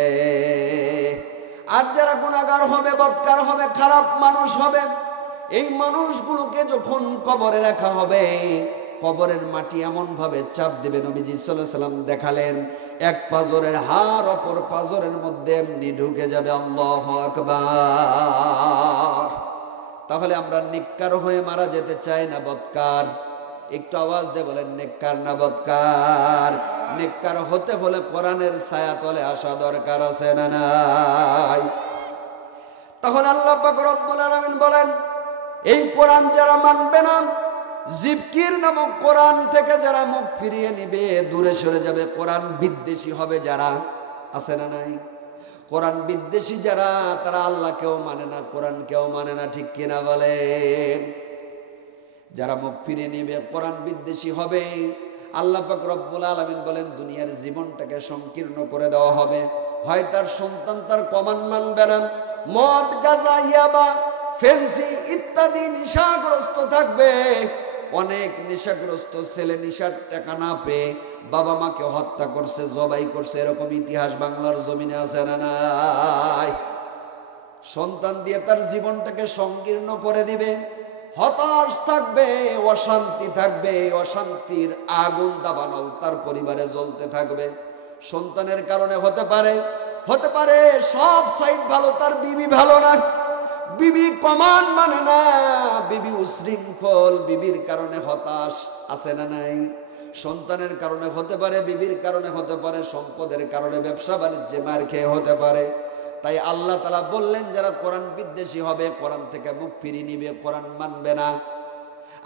আর যারা গুনাহগার হবে, বদকার হবে, খারাপ মানুষ হবে, এই মানুষগুলোকে যখন কবরে রাখা হবে, কবরের মাটি এমন ভাবে চাপ দিবে, নবীজি সাল্লাল্লাহু আলাইহি সাল্লাম দেখালেন, এক পাজরের হাড় অপর পাজরের মধ্যে এমনি ঢুকে যাবে। আল্লাহু আকবার। তাহলে আমরা নেককার হয়ে মারা যেতে চাই না বদকার? একটু আওয়াজ দিয়ে বলেন, নেককার না বদকার? নেককার হতে হলে কোরআনের ছায়া তলে আসা দরকার আছে না নাই? তাহলে আল্লাহ পাক রব্বুল আলামিন বলেন, এই কোরআন যারা মানবে না, জিকির নামক কোরআন থেকে যারা মুখ ফিরিয়ে নিবে, দূরে সরে যাবে, কোরআন বিদ্বেষী হবে যারা, আছে না নাই? কোরআন বিদ্বেষী যারা, তারা আল্লাহকেও মানে না, কোরআনকেও মানে না, ঠিক কিনা বলেন? যারা মুখ ফিরিয়ে নিবে, কোরআন বিদ্বেষী হবে, আল্লাহ পাক রব্বুল আলামিন বলেন দুনিয়ার জীবনটাকে সংকীর্ণ করে দেওয়া হবে। হয় তার সন্তান তার কমান মানবে না, মদ, গাঁজা, ইয়াবা, ফেন্সি ইত্যাদি নেশাগ্রস্ত থাকবে। অনেক নেশাগ্রস্ত ছেলে নেশার টাকা না পেয়ে বাবা মাকে হত্যা করছে, জবাই করছে, এরকম ইতিহাস বাংলার জমিনে আছে না নাই? সন্তান দিয়ে তার জীবনটাকে সংকীর্ণ করে দিবে, হতাশ থাকবে, অশান্তি থাকবে, অশান্তির আগুন দাবানল তার পরিবারে জ্বলতে থাকবে। সন্তানের কারণে হতে পারে সব সাইড ভালো, তার বিবি ভালো না, বিবি কমান মানে না, বিবি উশৃঙ্খল, বিবির কারণে হতাশ, আছে না নাই? সন্তানের কারণে হতে পারে, বিবির কারণে হতে পারে, সম্পদের কারণে, ব্যবসা বাণিজ্যে মার খেয়ে হতে পারে। তাই আল্লাহ তাআলা বললেন যারা কোরআন বিদ্বেষী হবে, কোরআন থেকে মুখ ফিরিয়ে নিবে, কোরআন মানবে না,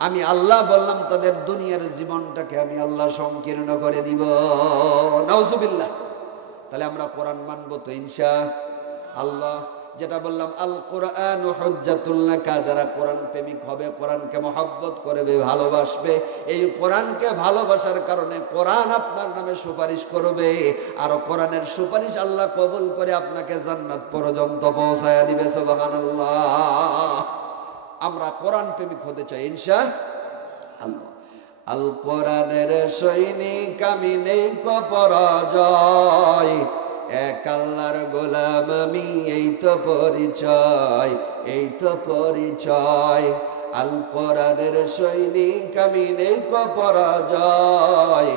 আমি আল্লাহ বললাম তাদের দুনিয়ার জীবনটাকে আমি আল্লাহ সংকীর্ণ করে দিব। নাউজুবিল্লাহ। তাহলে আমরা কোরআন মানবো তো ইনশাআল্লাহ। যেটা বললাম, আল কোরআন হুজ্জাতুল লাকা, যারা কোরআন প্রেমিক হবে, কোরআনকে মহব্বত করবে, ভালোবাসবে, এই কোরআনকে ভালোবাসার কারণে কোরআন আপনার নামে সুপারিশ করবে, আর কোরআনের সুপারিশ আল্লাহ কবুল করে আপনাকে জান্নাত পর্যন্ত পৌঁছায়া দিবে। সুবহানাল্লাহ। আমরা কোরআন প্রেমিক হতে চাই ইনশাআল্লাহ। আল কোরআনের সৈনিক আমি, নেই কো পরাজয়, এক আল্লাহর গোলাম আমি, এই তো পরিচয়, এই তো পরিচয়। আল কোরআনের সৈনিক আমি, নেই কো পরাজয়,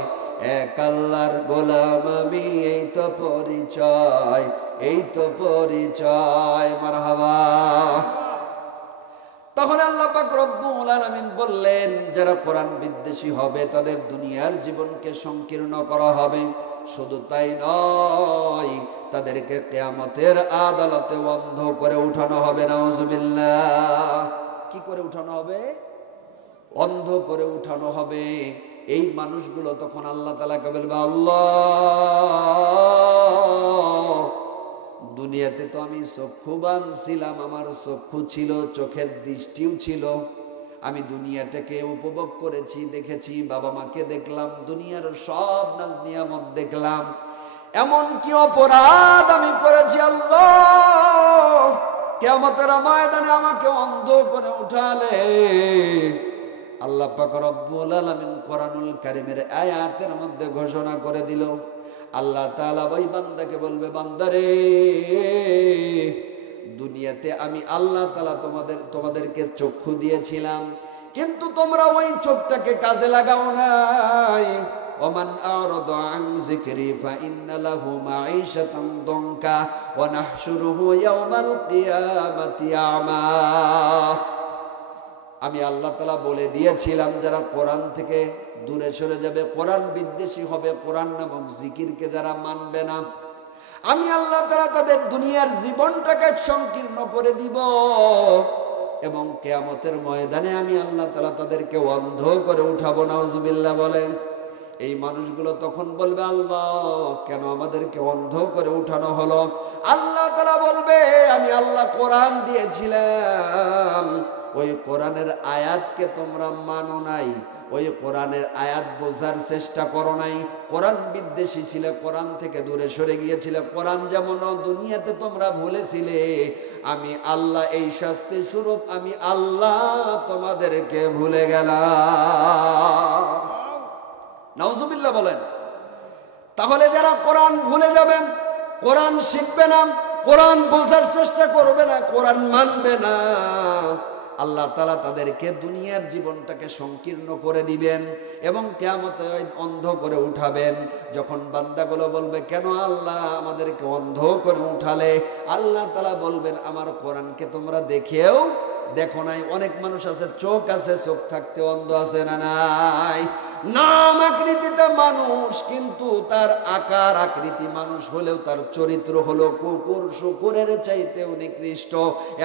এক আল্লাহর গোলাম আমি, এই তো পরিচয়, এই তো পরিচয়। মারহাবা। তখন আল্লাহ পাক রব্বুল আলামিন বললেন যারা কোরআন বিদ্বেষী হবে তাদের দুনিয়ার জীবনকে সংকীর্ণ করা হবে। শুধু তাই নয়, তাদেরকে কিয়ামতের আদালতে অন্ধ করে উঠানো হবে। নাউজুবিল্লাহ। কি করে উঠানো হবে? অন্ধ করে উঠানো হবে। এই মানুষগুলো তখন আল্লাহ তাআলাকে বলবে, আল্লাহ, দুনিয়াতে তো আমি চক্ষুবান ছিলাম, আমার চক্ষু ছিল, চোখের দৃষ্টিও ছিল, আমি দুনিয়াটাকে উপভোগ করেছি, দেখেছি, বাবা মাকে দেখলাম, দুনিয়ার সব নাজ নিয়ামত দেখলাম, এমন কি অপরাধ আমি করেছি আল্লাহ, কিয়ামতের ময়দানে আমাকে অন্ধ করে উঠালে। আল্লাহ পাক রব্বুল আলামিন কোরআনুল কারীমের আয়াতের মধ্যে ঘোষণা করে দিল, আল্লাহ তাআলা ওই বান্দাকে বলবে, বান্দারে, দুনিয়াতে আমি আল্লাহ তাআলা তোমাদেরকে চক্ষু দিয়েছিলাম, কিন্তু তোমরা ওই চোখটাকে কাজে লাগাও নাই। ওমান আ'রাদা আন যিকরি ফাইন্না লাহু মাঈশাতান দনকা ওয়া নাহশুরুহু ইয়াওমাল কিয়ামাতি আমা। আমি আল্লাহ তাআলা বলে দিয়েছিলাম যারা কোরআন থেকে দূরে সরে যাবে, কোরআন বিদ্বেষী হবে, কোরআন নামক জিকিরকে যারা মানবে না, আমি আল্লাহ তাআলা তাদের দুনিয়ার জীবনটাকে সংকীর্ণ করে দিব এবং কিয়ামতের ময়দানে আমি আল্লাহ তাআলা তাদেরকে অন্ধ করে উঠাবো। নাউজুবিল্লাহ বলেন। এই মানুষগুলো তখন বলবে, আল্লাহ কেন আমাদেরকে অন্ধ করে উঠানো হলো? আল্লাহ তাআলা বলবে, আমি আল্লাহ কোরআন দিয়েছিলাম, ওই কোরআনের আয়াতকে তোমরা মানো নাই, ওই কোরআনের আয়াত বোঝার চেষ্টা করো নাই, কোরআন বিদ্বেষী ছিলে, কোরআন থেকে দূরে সরে গিয়েছিলে, কোরআন যেমন দুনিয়াতে তোমরা ভুলেছিলে, আমি আল্লাহ এই শাস্তি স্বরূপ আমি আল্লাহ তোমাদেরকে ভুলে গেলাম। নাউজুবিল্লাহ বলেন। তাহলে যারা কোরআন ভুলে যাবেন, কোরআন শিখবে না, কোরআন বোঝার চেষ্টা করবে না, কোরআন মানবে না, আল্লাহ তাআলা তাদেরকে দুনিয়ার জীবনটাকে সংকীর্ণ করে দিবেন এবং কিয়ামতে অন্ধ করে উঠাবেন। যখন বান্দাগুলো বলবে, কেন আল্লাহ আমাদেরকে অন্ধ করে উঠালে? আল্লাহ তাআলা বলবেন, আমার কোরআনকে তোমরা দেখেও দেখো নাই। অনেক মানুষ আছে, চোখ আছে, চোখ থাকতে অন্ধ আছে না নাই? নাম আকৃতিতে মানুষ, কিন্তু তার আকার আকৃতি মানুষ হলেও তার চরিত্র হলো কুকুর, শুকুরের চাইতেও নিকৃষ্ট।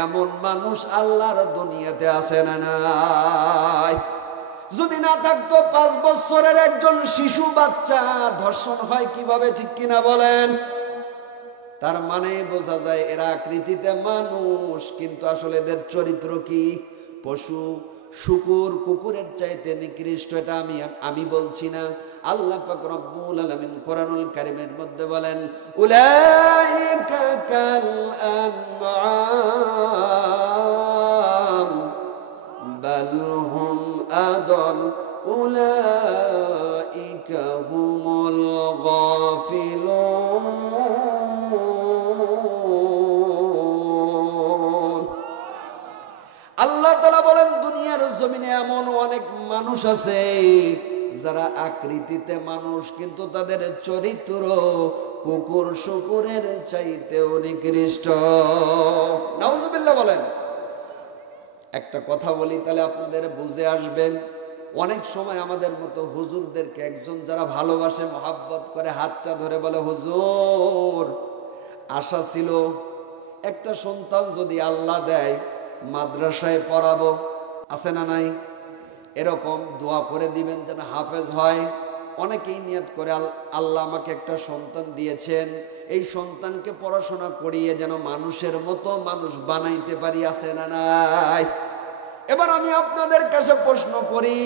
এমন মানুষ আল্লাহর দুনিয়াতে আছে না নাই? যদি না থাকতো 5 বছরের একজন শিশু বাচ্চা ধর্ষণ হয় কিভাবে, ঠিক কিনা বলেন? তার মানে বোঝা যায় এরা আকৃতিতে মানুষ, কিন্তু আসলে এদের চরিত্র কি? পশু, শুকুর, কুকুরের চাইতে নিকৃষ্ট। এটা আমি বলছি না, আল্লাহ পাক রব্বুল আলামিন কোরআনুল কারীমের মধ্যে বলেন, উলাইকা কাল আনআম বাল হুম আদল উলাইকা হুমুল গাফিলুন। আল্লাহ তাআলা বলেন, দুনিয়ার জমিনে এমন অনেক মানুষ আছে যারা আকৃতিতে মানুষ, কিন্তু তাদের চরিত্র কুকুর শুকুরের চাইতেও নিকৃষ্ট। নাউজুবিল্লাহ বলেন। একটা কথা বলি, তাহলে আপনাদের বুঝে আসবেন। অনেক সময় আমাদের মতো হুজুরদেরকে একজন যারা ভালোবাসে, মহাব্বত করে, হাতটা ধরে বলে, হুজুর আশা ছিল একটা সন্তান যদি আল্লাহ দেয় মাদ্রাসায় পড়াবো, আছে না নাই? এরকম দোয়া করে দিবেন যেন হাফেজ হয়। অনেকেই নিয়ত করে, আল্লাহ আমাকে একটা সন্তান দিয়েছেন, এই সন্তানকে পড়াশোনা করিয়ে যেন মানুষের মতো মানুষ বানাইতে পারি, আছে না নাই? এবার আমি আপনাদের কাছে প্রশ্ন করি,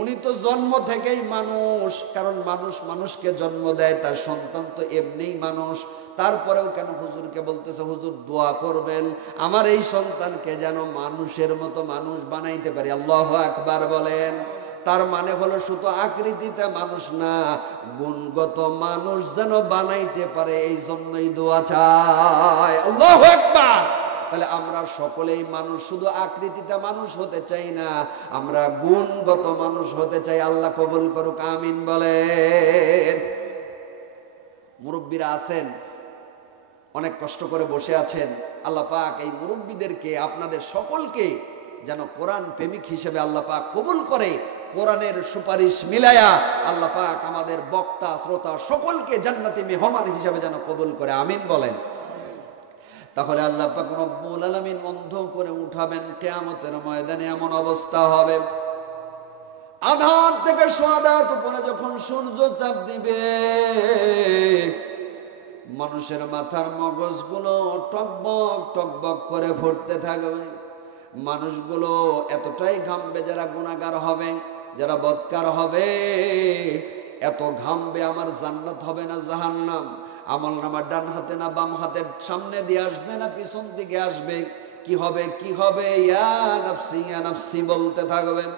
উনি তো জন্ম থেকেই মানুষ, কারণ মানুষ মানুষকে জন্ম দেয়, তার সন্তান তো এমনিই মানুষ, তারপরেও কেন হুজুরকে বলতেছে, হুজুর দোয়া করবেন আমার এই সন্তানকে যেন মানুষের মতো মানুষ বানাইতে পারি? আল্লাহু আকবার বলেন। তার মানে হলো শুধু আকৃতিতে মানুষ না, গুণগত মানুষ যেন বানাইতে পারে, এই জন্যই দোয়া চায়। আল্লাহু আকবার। তাহলে আমরা সকলেই মানুষ, শুধু আকৃতিতে মানুষ হতে চাই না, আমরা গুণগত মানুষ হতে চাই। আল্লাহ কবুল করুক, আমিন বলেন। মুরব্বীরা আছেন, অনেক কষ্ট করে বসে আছেন, আল্লাহ পাক এই মুরব্বীদেরকে, আপনাদের সকলকে যেন কোরআন প্রেমিক হিসেবে আল্লাহ পাক কবুল করে, কোরআনের সুপারিশ মিলায়া আল্লাহ পাক আমাদের বক্তা শ্রোতা সকলকে জান্নাতি মেহমান হিসেবে যেন কবুল করে, আমিন বলেন। তাহলে আল্লাহ পাক রব্বুল আলামিন অন্ধ করে উঠাবেন, কিয়ামতের ময়দানে এমন অবস্থা হবে, আধার থেকে সোয়াদাত উপরে যখন সূর্য চাপ দিবে, মানুষের মাথার মগজগুলো টকবক টকবক করে ফুটতে থাকবে। মানুষগুলো এতটাই ঘামবে, যারা গুনাহগার হবে, যারা বদকার হবে, এত ঘামবে, আমার জান্নাত হবে না জাহান্নাম। আমল নামার ডান হাতে না বাম হাতের সামনে দিয়ে আসবে না পিছন দিকে আসবে। কি হবে, কি হবে? ইয়া নাফসি ইয়া নাফসি বলতে থাকবেন।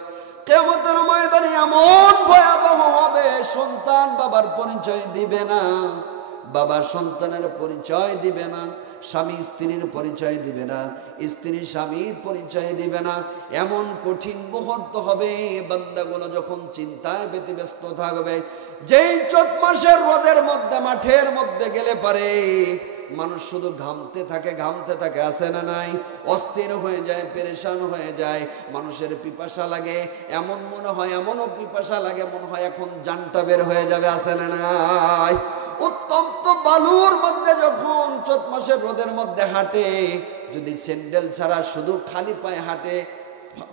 কিয়ামতের ময়দানে এমন ভয়াবহ হবে, সন্তান বাবার পরিচয় দিবে না, বাবা সন্তানের পরিচয় দিবে না, স্বামী স্ত্রীর পরিচয় দিবে না, স্ত্রী স্বামীর পরিচয় দিবে না। এমন কঠিন মুহূর্ত হবে, বান্দাগুলো যখন চিন্তায় ব্যতিব্যস্ত থাকবে। যেই চৈত মাসের রোদের মধ্যে মাঠের মধ্যে গেলে পারে মানুষ শুধু ঘামতে থাকে, আছে না নাই? অস্থির হয়ে যায়, পেরেশান হয়ে যায়, মানুষের পিপাসা লাগে, এমন মনে হয়, এমনও পিপাসা লাগে মনে হয় এখন জানটা বের হয়ে যাবে, আছে না নাই? উত্তপ্ত বালুর মধ্যে যখন চৈত মাসের রোদের মধ্যে হাঁটে, যদি স্যান্ডেল ছাড়া শুধু খালি পায়ে হাঁটে,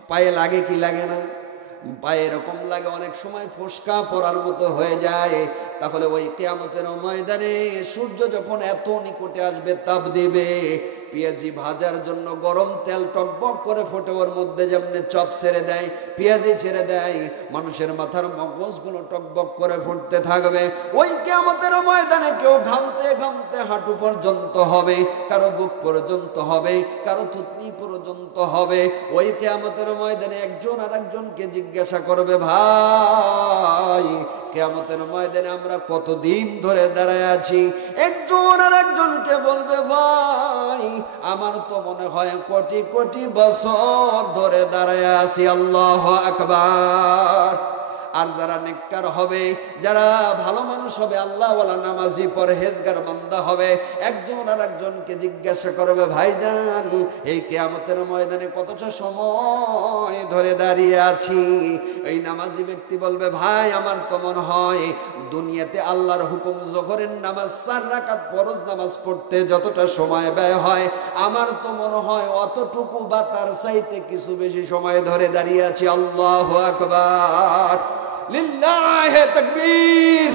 পায়ে লাগে কি লাগে না? পায়ে এরকম লাগে, অনেক সময় ফোসকা পড়ার মতো হয়ে যায়। তাহলে ওই কিয়ামতের ময়দানে সূর্য যখন এত নিকটে আসবে, তাপ দিবে, পেঁয়াজি ভাজার জন্য গরম তেল টকবক করে ফোটে, ওর মধ্যে যেমনি চপ ছেড়ে দেয়, পেঁয়াজি ছেড়ে দেয়, মানুষের মাথার মগজগুলো টকবক করে ফুটতে থাকবে। ওই কিয়ামতের ময়দানে কেউ ঘামতে ঘামতে হাঁটু পর্যন্ত হবে, কারো বুক পর্যন্ত হবে, কারো থুতনি পর্যন্ত হবে। ওই কিয়ামতের ময়দানে একজন আর একজনকে জিজ্ঞাসা করবে, ভাই কিয়ামতের ময়দানে আমরা কতদিন ধরে দাঁড়ায় আছি? একজন আর একজনকে বলবে, ভাই আমার তো মনে হয় কোটি কোটি বছর ধরে দাঁড়ায় আছি। আল্লাহু আকবার। আর যারা নেককার হবে, যারা ভালো মানুষ হবে, আল্লাহওয়ালা নামাজি পরহেজগার বান্দা হবে, একজন আর একজনকে জিজ্ঞাসা করবে, ভাইজান এই কিয়ামতের ময়দানে কতটা সময় ধরে দাঁড়িয়ে আছি? এই নামাজি ব্যক্তি বলবে, ভাই আমার তো মনে হয় দুনিয়াতে আল্লাহর হুকুম যোহরের নামাজ 4 রাকাত ফরজ নামাজ পড়তে যতটা সময় ব্যয় হয়, আমার তো মনে হয় অতটুকু বা তার চাইতে কিছু বেশি সময় ধরে দাঁড়িয়ে আছি। আল্লাহু আকবার, লিল্লাহি তাকবীর।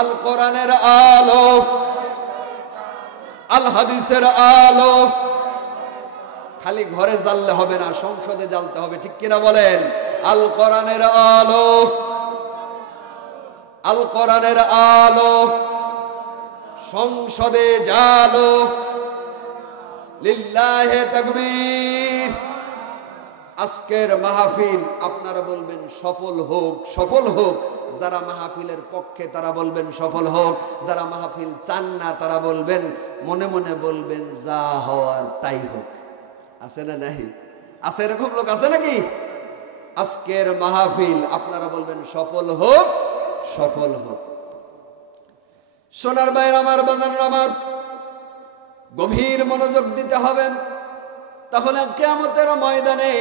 আল কোরআনের আলো, আল হাদিসের আলো খালি ঘরে জ্বাললে হবে না, সংসদে জ্বালতে হবে, ঠিক কিনা বলেন? আল কোরআনের আলো, আল কোরআনের আলো সংসদে জ্বালো। লিল্লাহি তাকবীর। আজকের মাহফিল আপনারা বলবেন সফল হোক, সফল হোক। যারা মাহফিলের পক্ষে তারা বলবেন সফল হোক, যারা মাহফিল চান না তারা বলবেন, মনে মনে বলবেন যা হওয়ার তাই হোক। আছে না নাই? আছে, এরকম লোক আছে নাকি? আজকের মাহফিল আপনারা বলবেন সফল হোক, সফল হোক। সোনার ভাইয়ের আমার, বাজার আমার, গভীর মনোযোগ দিতে হবে। তাহলে কিয়ামতের ময়দানে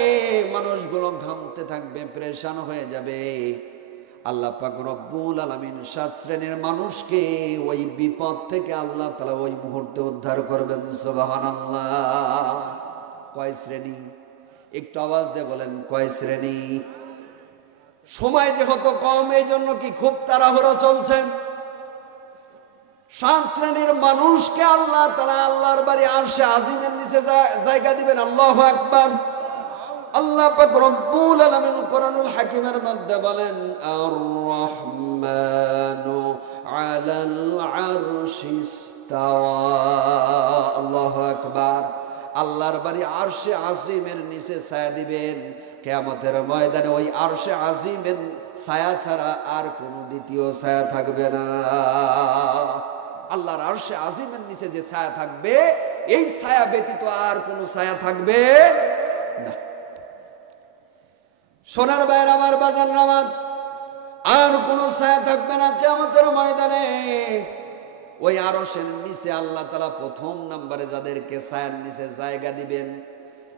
মানুষগুলো ঘামতে থাকবে, পেরেশান হয়ে যাবে। আল্লাহ পাক রব্বুল আলামিন 7 শ্রেণীর মানুষকে ওই বিপদ থেকে আল্লাহ তাআলা ওই মুহূর্তে উদ্ধার করবেন। সুবহানাল্লাহ। কয় শ্রেণী? একটু আওয়াজ দিয়ে বলেন, কয় শ্রেণী? সময় যেহেতু কম, এই জন্য কি খুব তাড়াহুড়ো চলছে। 7 শ্রেণীর মানুষকে আল্লাহ তাআলা আল্লাহর বাড়ি আরশে আজিমের নিচে জায়গা দিবেন। আল্লাহু আকবার। আল্লাহ পাক রব্বুল আলামিন কোরআনুল হাকিমের মধ্যে বলেন, আর রহমানু আলাল আরশি ইস্তাওয়া। আল্লাহু আকবার। আল্লাহর বাড়ি আরশে আজিমের নিচে ছায়া দিবেন। কিয়ামতের ময়দানে ওই আরশে আজিমের ছায়া ছাড়া আর কোনো দ্বিতীয় ছায়া থাকবে না। আল্লাহর আরশে আজিমের নিচে যে ছায়া থাকবে, এই ছায়া ব্যতীত আর কোনো ছায়া থাকবে না। সোনার ভাইয়ের আমার, বাজার আমার, আর কোনো ছায়া থাকবে না কিয়ামতের ময়দানে। ওই আরশের নিচে আল্লাহ তাআলা প্রথম নম্বরে যাদেরকে ছায়ার নিচে জায়গা দিবেন,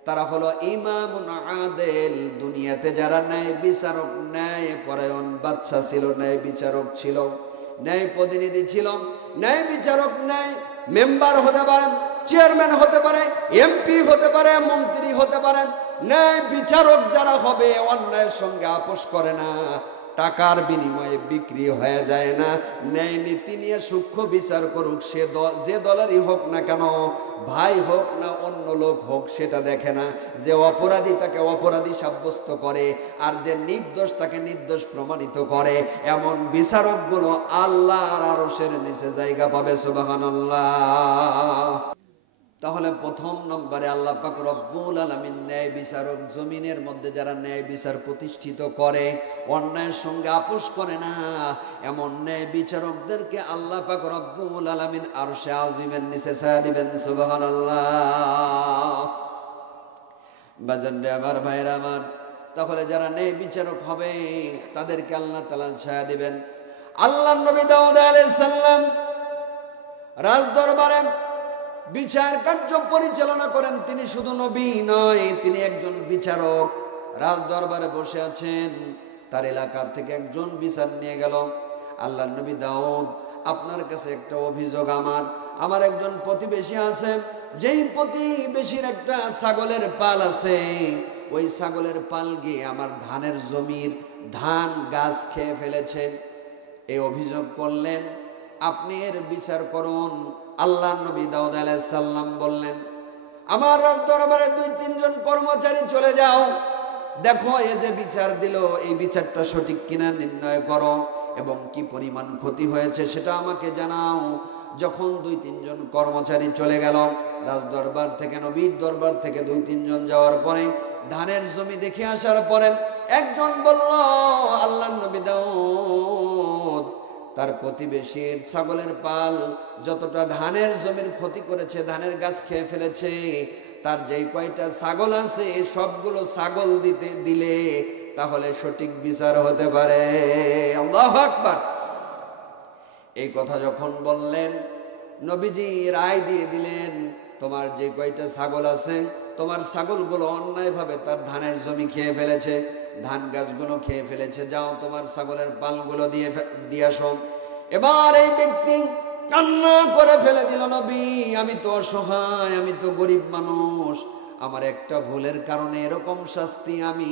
তারা হলো ইমামুন আদেল। দুনিয়াতে যারা ন্যায় বিচারক, ন্যায় পরায়ণ বাদশা ছিল, ন্যায় বিচারক ছিল, ন্যায় প্রতিনিধি ছিল, ন্যায় বিচারক, ন্যায় মেম্বার হতে পারেন, চেয়ারম্যান হতে পারে, এমপি হতে পারে, মন্ত্রী হতে পারেন। ন্যায় বিচারক যারা হবে, অন্যায়ের সঙ্গে আপোষ করে না, টাকার বিনিময়ে বিক্রি হয়ে যায় না, ন্যায় নীতি নিয়ে সূক্ষ্ম বিচার করুক, সে যে দলেরই হোক না কেন, ভাই হোক না অন্য লোক হোক, সেটা দেখে না। যে অপরাধী তাকে অপরাধী সাব্যস্ত করে, আর যে নির্দোষ তাকে নির্দোষ প্রমাণিত করে। এমন বিচারকগুলো আল্লাহর আরশের নিচে জায়গা পাবে। সুবহানাল্লাহ। তাহলে প্রথম নম্বরে আল্লাহ পাক রব্বুল আলামিন ন্যায় বিচারক, জমিনের মধ্যে যারা ন্যায় বিচার প্রতিষ্ঠিত করে, অন্যায়ের সঙ্গে আপোষ করে না, এমন ন্যায় বিচারকদেরকে আল্লাহ পাক রব্বুল আলামিন আরশে আজিমের নিচে ছায়া দিবেন। সুবহানাল্লাহ। বাজানরে আমার, ভাইরা আমার, তাহলে যারা ন্যায় বিচারক হবে তাদেরকে আল্লাহ তাআলা ছায়া দিবেন। আল্লাহর নবী দাউদ আলাইহিস সালাম রাজ দরবারে বিচার কার্য পরিচালনা করেন। তিনি শুধু নবী নয়, তিনি একজন বিচারক। রাজ দরবারে বসে আছেন, তার এলাকা থেকে একজন বিচার নিয়ে গেল। আল্লাহ নবী দাউদ, আপনার কাছে একটা অভিযোগ। আমার একজন প্রতিবেশী আছে, যেই প্রতিবেশীর একটা ছাগলের পাল আছে, ওই ছাগলের পাল গিয়ে আমার ধানের জমির ধান গাছ খেয়ে ফেলেছে। এই অভিযোগ করলেন, আপনি এর বিচার করুন। আল্লাহ নবী দাউদ আলাইহিস সালাম বললেন, আমার রাজ দরবারে 2-3 জন কর্মচারী চলে যাও, দেখো এ যে বিচার দিল এই বিচারটা সঠিক কিনা নির্ণয় করো, এবং কি পরিমাণ ক্ষতি হয়েছে সেটা আমাকে জানাও। যখন 2-3 জন কর্মচারী চলে গেল, রাজ দরবার থেকে নবীর দরবার থেকে 2-3 জন যাওয়ার পরে ধানের জমি দেখে আসার পরে একজন বলল, আল্লাহ নবী দাউদ, তার প্রতিবেশীর ছাগলের পাল যতটা ধানের জমির ক্ষতি করেছে, ধানের গাছ খেয়ে ফেলেছে, তার যেই কয়টা ছাগল আছে সবগুলো ছাগল দিলে তাহলে সঠিক বিচার হতে পারে। আল্লাহু আকবার। এই কথা যখন বললেন, নবীজি রায় দিয়ে দিলেন, তোমার যে কয়টা ছাগল আছে, তোমার ছাগলগুলো অন্যায়ভাবে তার ধানের জমি খেয়ে ফেলেছে, ধান গাছগুলো খেয়ে ফেলেছে, যাও তোমার ছাগলের পালগুলো দিয়ে আসো। এবার এই ব্যক্তি কান্না করে ফেলে দিল, নবী আমি তো অসহায়, আমি তো গরিব মানুষ, আমার একটা ভুলের কারণে এরকম শাস্তি, আমি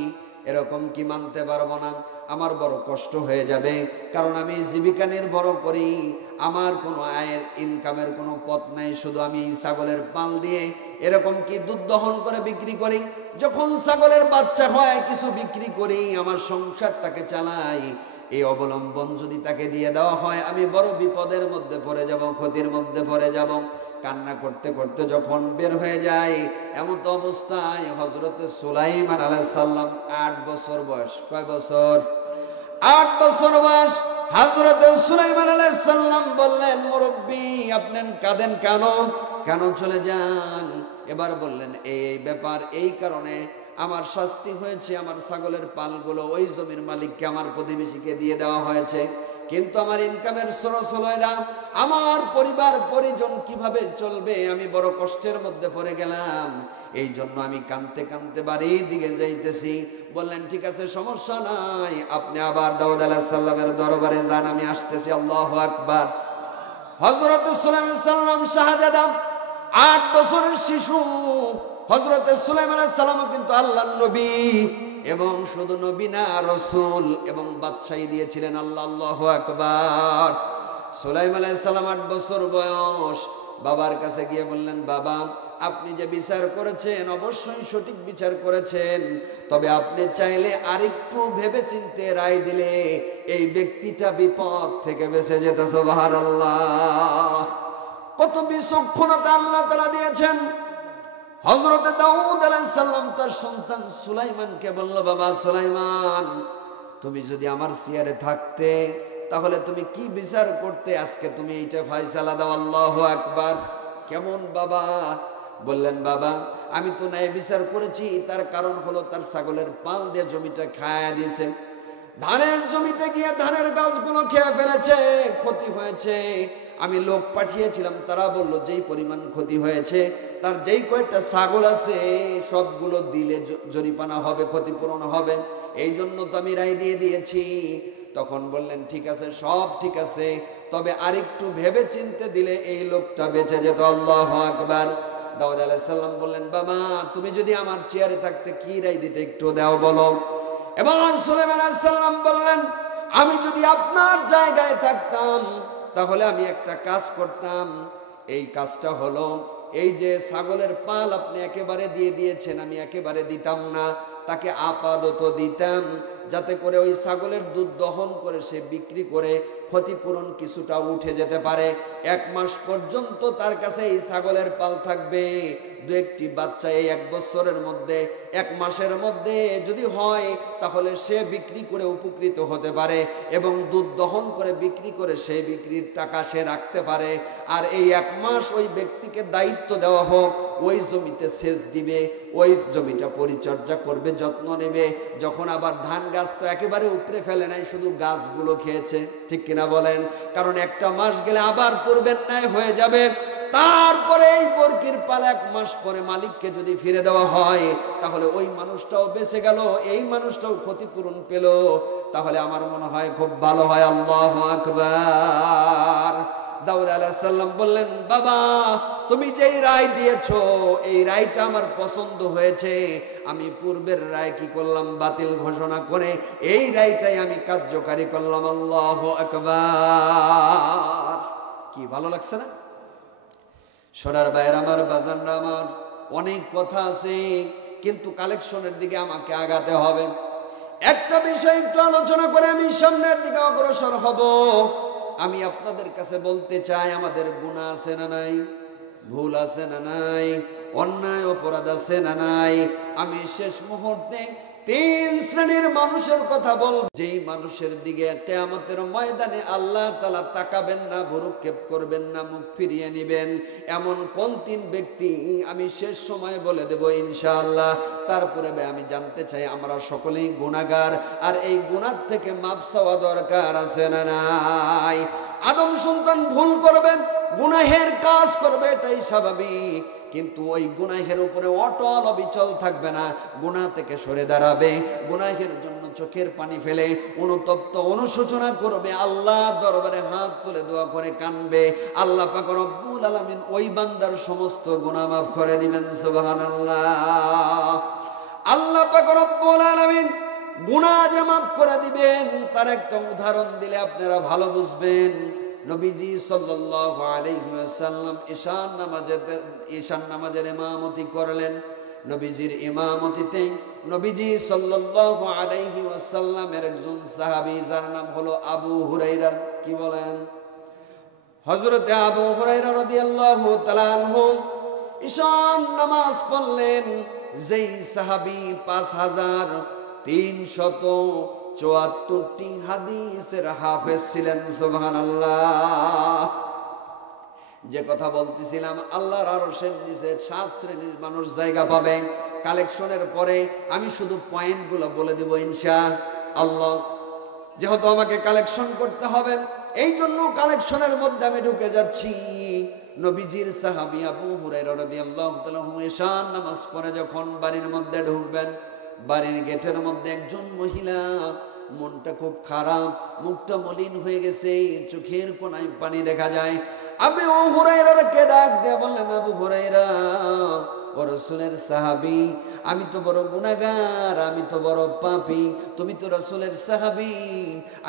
এরকম কি মানতে পারবো না, আমার বড় কষ্ট হয়ে যাবে, কারণ আমি জীবিকা নির্ভর করি, আমার কোনো আয়ের ইনকামের কোনো পথ নাই, শুধু আমি ছাগলের পাল দিয়ে এরকম কি দুধ দহন করে বিক্রি করি, যখন ছাগলের বাচ্চা হয় কিছু বিক্রি করি, আমার সংসারটাকে চালাই, এই অবলম্বন যদি তাকে দিয়ে দেওয়া হয় আমি বড় বিপদের মধ্যে পড়ে যাব, ক্ষতির মধ্যে পড়ে যাব। কান্না করতে করতে যখন বের হয়ে যায়, এমন তো অবস্থায় হযরতে সুলাইমান আলাইহিস সালাম 8 বছর বয়স। কয় বছর? 8 বছর বয়স। হযরতে সুলাইমান আলাইহিস সালাম বললেন, মুরব্বি আপনি কাঁদেন কেন, কেন চলে যান? এবার বললেন, এই ব্যাপার, এই কারণে আমার শাস্তি হয়েছে, আমার ছাগলের পালগুলো ওই জমির মালিককে, আমার প্রতিবেশীকে দিয়ে দেওয়া হয়েছে, কিন্তু আমার ইনকামের সোর্স হলো না, আমার পরিবার পরিজন কিভাবে চলবে, আমি বড় কষ্টের মধ্যে পড়ে গেলাম, এই জন্য আমি কাঁদতে কাঁদতে বাড়ির দিকে যাইতেছি। বললেন, ঠিক আছে, সমস্যা নাই, আপনি আবার দাউদ আলাইহিস সালামের দরবারে যান, আমি আসতেছি। আল্লাহু আকবার। হযরত সুলাইমান সাল্লাম শাহজাদা, 8 বছরের শিশু। হযরতে সুলাইমান আলাইহিস সালাম কিন্তু আল্লাহর নবী, এবং শুধু নবী না, রাসূল এবং বাদশাহী দিয়েছিলেন আল্লাহ। আল্লাহু আকবার। সুলাইমান আলাইহিস সালাম 8 বছর বয়স। বাবার কাছে গিয়ে বললেন, বাবা আপনি যে বিচার করেছেন অবশ্যই সঠিক বিচার করেছেন, তবে আপনি চাইলে আরেকটু ভেবে চিন্তে রায় দিলে এই ব্যক্তিটা বিপদ থেকে বেঁচে যেত। সুবহানাল্লাহ। কত বিচক্ষণতা আল্লাহ তাআলা দিয়েছেন। হযরতে দাউদ আলাইহিস সালাম তার সন্তান সুলাইমানকে বলল, বাবা সুলাইমান, তুমি যদি আমার চেয়ারে থাকতে তাহলে তুমি কি বিচার করতে, আজকে তুমি এইটা ফয়সালা দাও। আল্লাহু আকবার। কেমন বাবা? বললেন, বাবা আমি তো ন্যায় বিচার করেছি, তার কারণ হলো তার ছাগলের পাল দিয়ে জমিটা খায়া দিয়েছে, ধানের জমিতে গিয়ে ধানের গাছগুলো খেয়ে ফেলেছে, ক্ষতি হয়েছে। আমি লোক পাঠিয়েছিলাম, তারা বলল যেই পরিমাণ ক্ষতি হয়েছে তার যেই কয়েকটা ছাগল আছে সবগুলো দিলে জরিমানা হবে, ক্ষতিপূরণ হবে, এই জন্য তো আমি রায় দিয়ে দিয়েছি। তখন বললেন, ঠিক আছে, সব ঠিক আছে, তবে আরেকটু ভেবে চিনতে দিলে এই লোকটা বেঁচে যেত। আল্লাহু আকবার। দাউদ আলাইহিস সালাম বললেন, বাবা তুমি যদি আমার চেয়ারে থাকতে কি রায় দিতে একটু দাও বলো। এবং সুলাইমান আলাইহিস সালাম বললেন, আমি যদি আপনার জায়গায় থাকতাম তাহলে আমি একটা কাজ করতাম। এই কাজটা হলো, এই যে ছাগলের পাল আপনি একেবারে দিয়ে দিয়েছেন, আমি একেবারে দিতাম না, তাকে আপাতত দিতাম, যাতে করে ওই ছাগলের দুধ দহন করে সে বিক্রি করে ক্ষতিপূরণ কিছুটা উঠে যেতে পারে। 1 মাস পর্যন্ত তার কাছে এই ছাগলের পাল থাকবে। 2-1টি বাচ্চা এই 1 বছরের মধ্যে, 1 মাসের মধ্যে যদি হয় তাহলে সে বিক্রি করে উপকৃত হতে পারে, এবং দুধ দহন করে বিক্রি করে সেই বিক্রির টাকা সে রাখতে পারে। আর এই 1 মাস ওই ব্যক্তিকে দায়িত্ব দেওয়া হোক, ওই জমিতে সেচ দিবে, ওই জমিটা পরিচর্যা করবে, যত্ন নেবে। যখন আবার ধান গাছ তো একেবারে উপড়ে ফেলে নাই, শুধু গাছগুলো খেয়েছে, ঠিক কিনা বলেন? কারণ 1টা মাস গেলে আবার পূর্বের ন্যায় হয়ে যাবে। তারপরে এই বরকির পাল 1 মাস পরে মালিককে যদি ফিরে দেওয়া হয়, তাহলে ওই মানুষটাও বেঁচে গেল, এই মানুষটাও ক্ষতিপূরণ পেল। তাহলে আমার মনে হয় খুব ভালো হয়। আল্লাহু আকবার। দাউদ আলাইহিস সালাম বললেন, বাবা তুমি যেই রায় দিয়েছো এই রায়টা আমার পছন্দ হয়েছে। আমি পূর্বের রায় কি করলাম? বাতিল ঘোষণা করে এই রায়টাই আমি কার্যকারী করলাম। আল্লাহু আকবার। কি ভালো লাগছে না? সোনার ভাইয়ের আমার, বাজানরা আমার, অনেক কথা আছে, কিন্তু কালেকশনের দিকে আমাকে আগাতে হবে। একটা বিষয় একটু আলোচনা করে আমি সামনের দিকে অগ্রসর হব। আমি আপনাদের কাছে বলতে চাই, আমাদের গুনাহ আছে না নাই? ভুল আছে না নাই? অন্যায় অপরাধ আছে না নাই? আমি শেষ মুহূর্তে 3 শ্রেণীর মানুষের কথা বলব, যেই মানুষের দিকে কিয়ামতের ময়দানে আল্লাহ তাআলা তাকাবেন না, ভ্রুক্ষেপ করবেন না, মুখ ফিরিয়ে নেবেন। এমন কোন 3 ব্যক্তি আমি শেষ সময় বলে দেব ইনশাআল্লাহ। তারপরে আমি জানতে চাই, আমরা সকলেই গুনাহগার, আর এই গুনাহ থেকে মাফ চাওয়া দরকার আছে না নাই? আদম সন্তান ভুল করবেন, গুনাহের কাজ করবে, এটাই স্বাভাবিক। কিন্তু ওই গুনাহের উপরে অটল অবিচল থাকবে না, গুনাহ থেকে সরে দাঁড়াবে, গুনাহের জন্য চোখের পানি ফেলে অনুতপ্ত অনুশোচনা করবে, আল্লাহ দরবারে হাত তুলে দোয়া করে কাঁদবে। আল্লাহ পাক রব্বুল আলামিন ওই বান্দার সমস্ত গুনাহ মাফ করে দিবেন। সুবহানাল্লাহ। আল্লাহ পাক রব্বুল আলামিন গুনাহ যে মাফ করে দিবেন তার একটা উদাহরণ দিলে আপনারা ভালো বুঝবেন। নবীজি সাল্লাল্লাহু আলাইহি ওয়াসাল্লাম ঈশান নামাজের ইমামতি করলেন। নবীজির ইমামতিতে নবীজি সাল্লাল্লাহু আলাইহি ওয়াসাল্লামের একজন সাহাবী, যার নাম হলো আবু হুরায়রা। কি বলেন? হযরতে আবু হুরায়রা রাদিয়াল্লাহু তাআলা আনহু ঈশান নামাজ পড়লেন। যেই সাহাবী 5374টি হাদিসের হাফেজ ছিলেন। সুবহানাল্লাহ। যে কথা বলতেছিলাম, আল্লাহর আরশের নিচে 7 শ্রেণীর মানুষ জায়গা পাবে। কালেকশনের পরে আমি শুধু পয়েন্টগুলো বলে দেব ইনশাআল্লাহ। যেহেতু আমাকে কালেকশন করতে হবে, এই জন্য কালেকশনের মধ্যে আমি ঢুকে যাচ্ছি। নবীজির সাহাবী আবু হুরায়রা রাদিয়াল্লাহু তাআলা ঈশান নামাজ পড়ে যখন বাড়ির মধ্যে ঢুকবেন, বাড়ির গেটের মধ্যে একজন মহিলা, মনটা খুব খারাপ, মুখটা মলিন হয়ে গেছে, চোখের কোণায় পানি দেখা যায়। আবু হুরায়রাকে ডাক দিয়ে বললেন, আবু হুরায়রা, ও রাসূলের সাহাবী, আমি তো বড় গুনাহগার, আমি তো বড় পাপী, তুমি তো রাসূলের সাহাবী।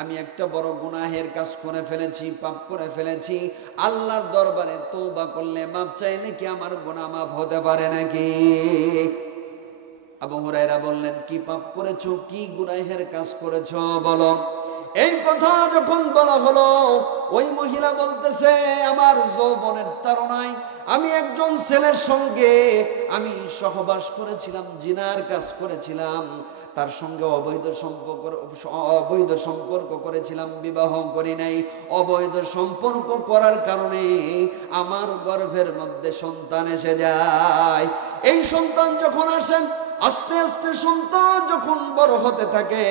আমি একটা বড় গুনাহের কাজ করে ফেলেছি, পাপ করে ফেলেছি। আল্লাহর দরবারে তওবা করলে, মাপ চাইলে কি আমার গুনাহ মাফ হতে পারে নাকি? আবু হুরায়রা বললেন, কি পাপ করেছো, কি গুনাহের কাজ করেছো বলো। এই কথা যখন বলা হলো, ওই মহিলা বলতেছে, আমার যৌবনের তাড়নায় আমি একজন ছেলের সঙ্গে আমি সহবাস করেছিলাম, জিনার কাজ করেছিলাম, তার সঙ্গে অবৈধ সম্পর্ক করেছিলাম, বিবাহ করি নাই। অবৈধ সম্পর্ক করার কারণে আমার গর্ভের মধ্যে সন্তান এসে যায়। এই সন্তান যখন আসেন, আস্তে আস্তে সন্তান যখন বড় হতে থাকে,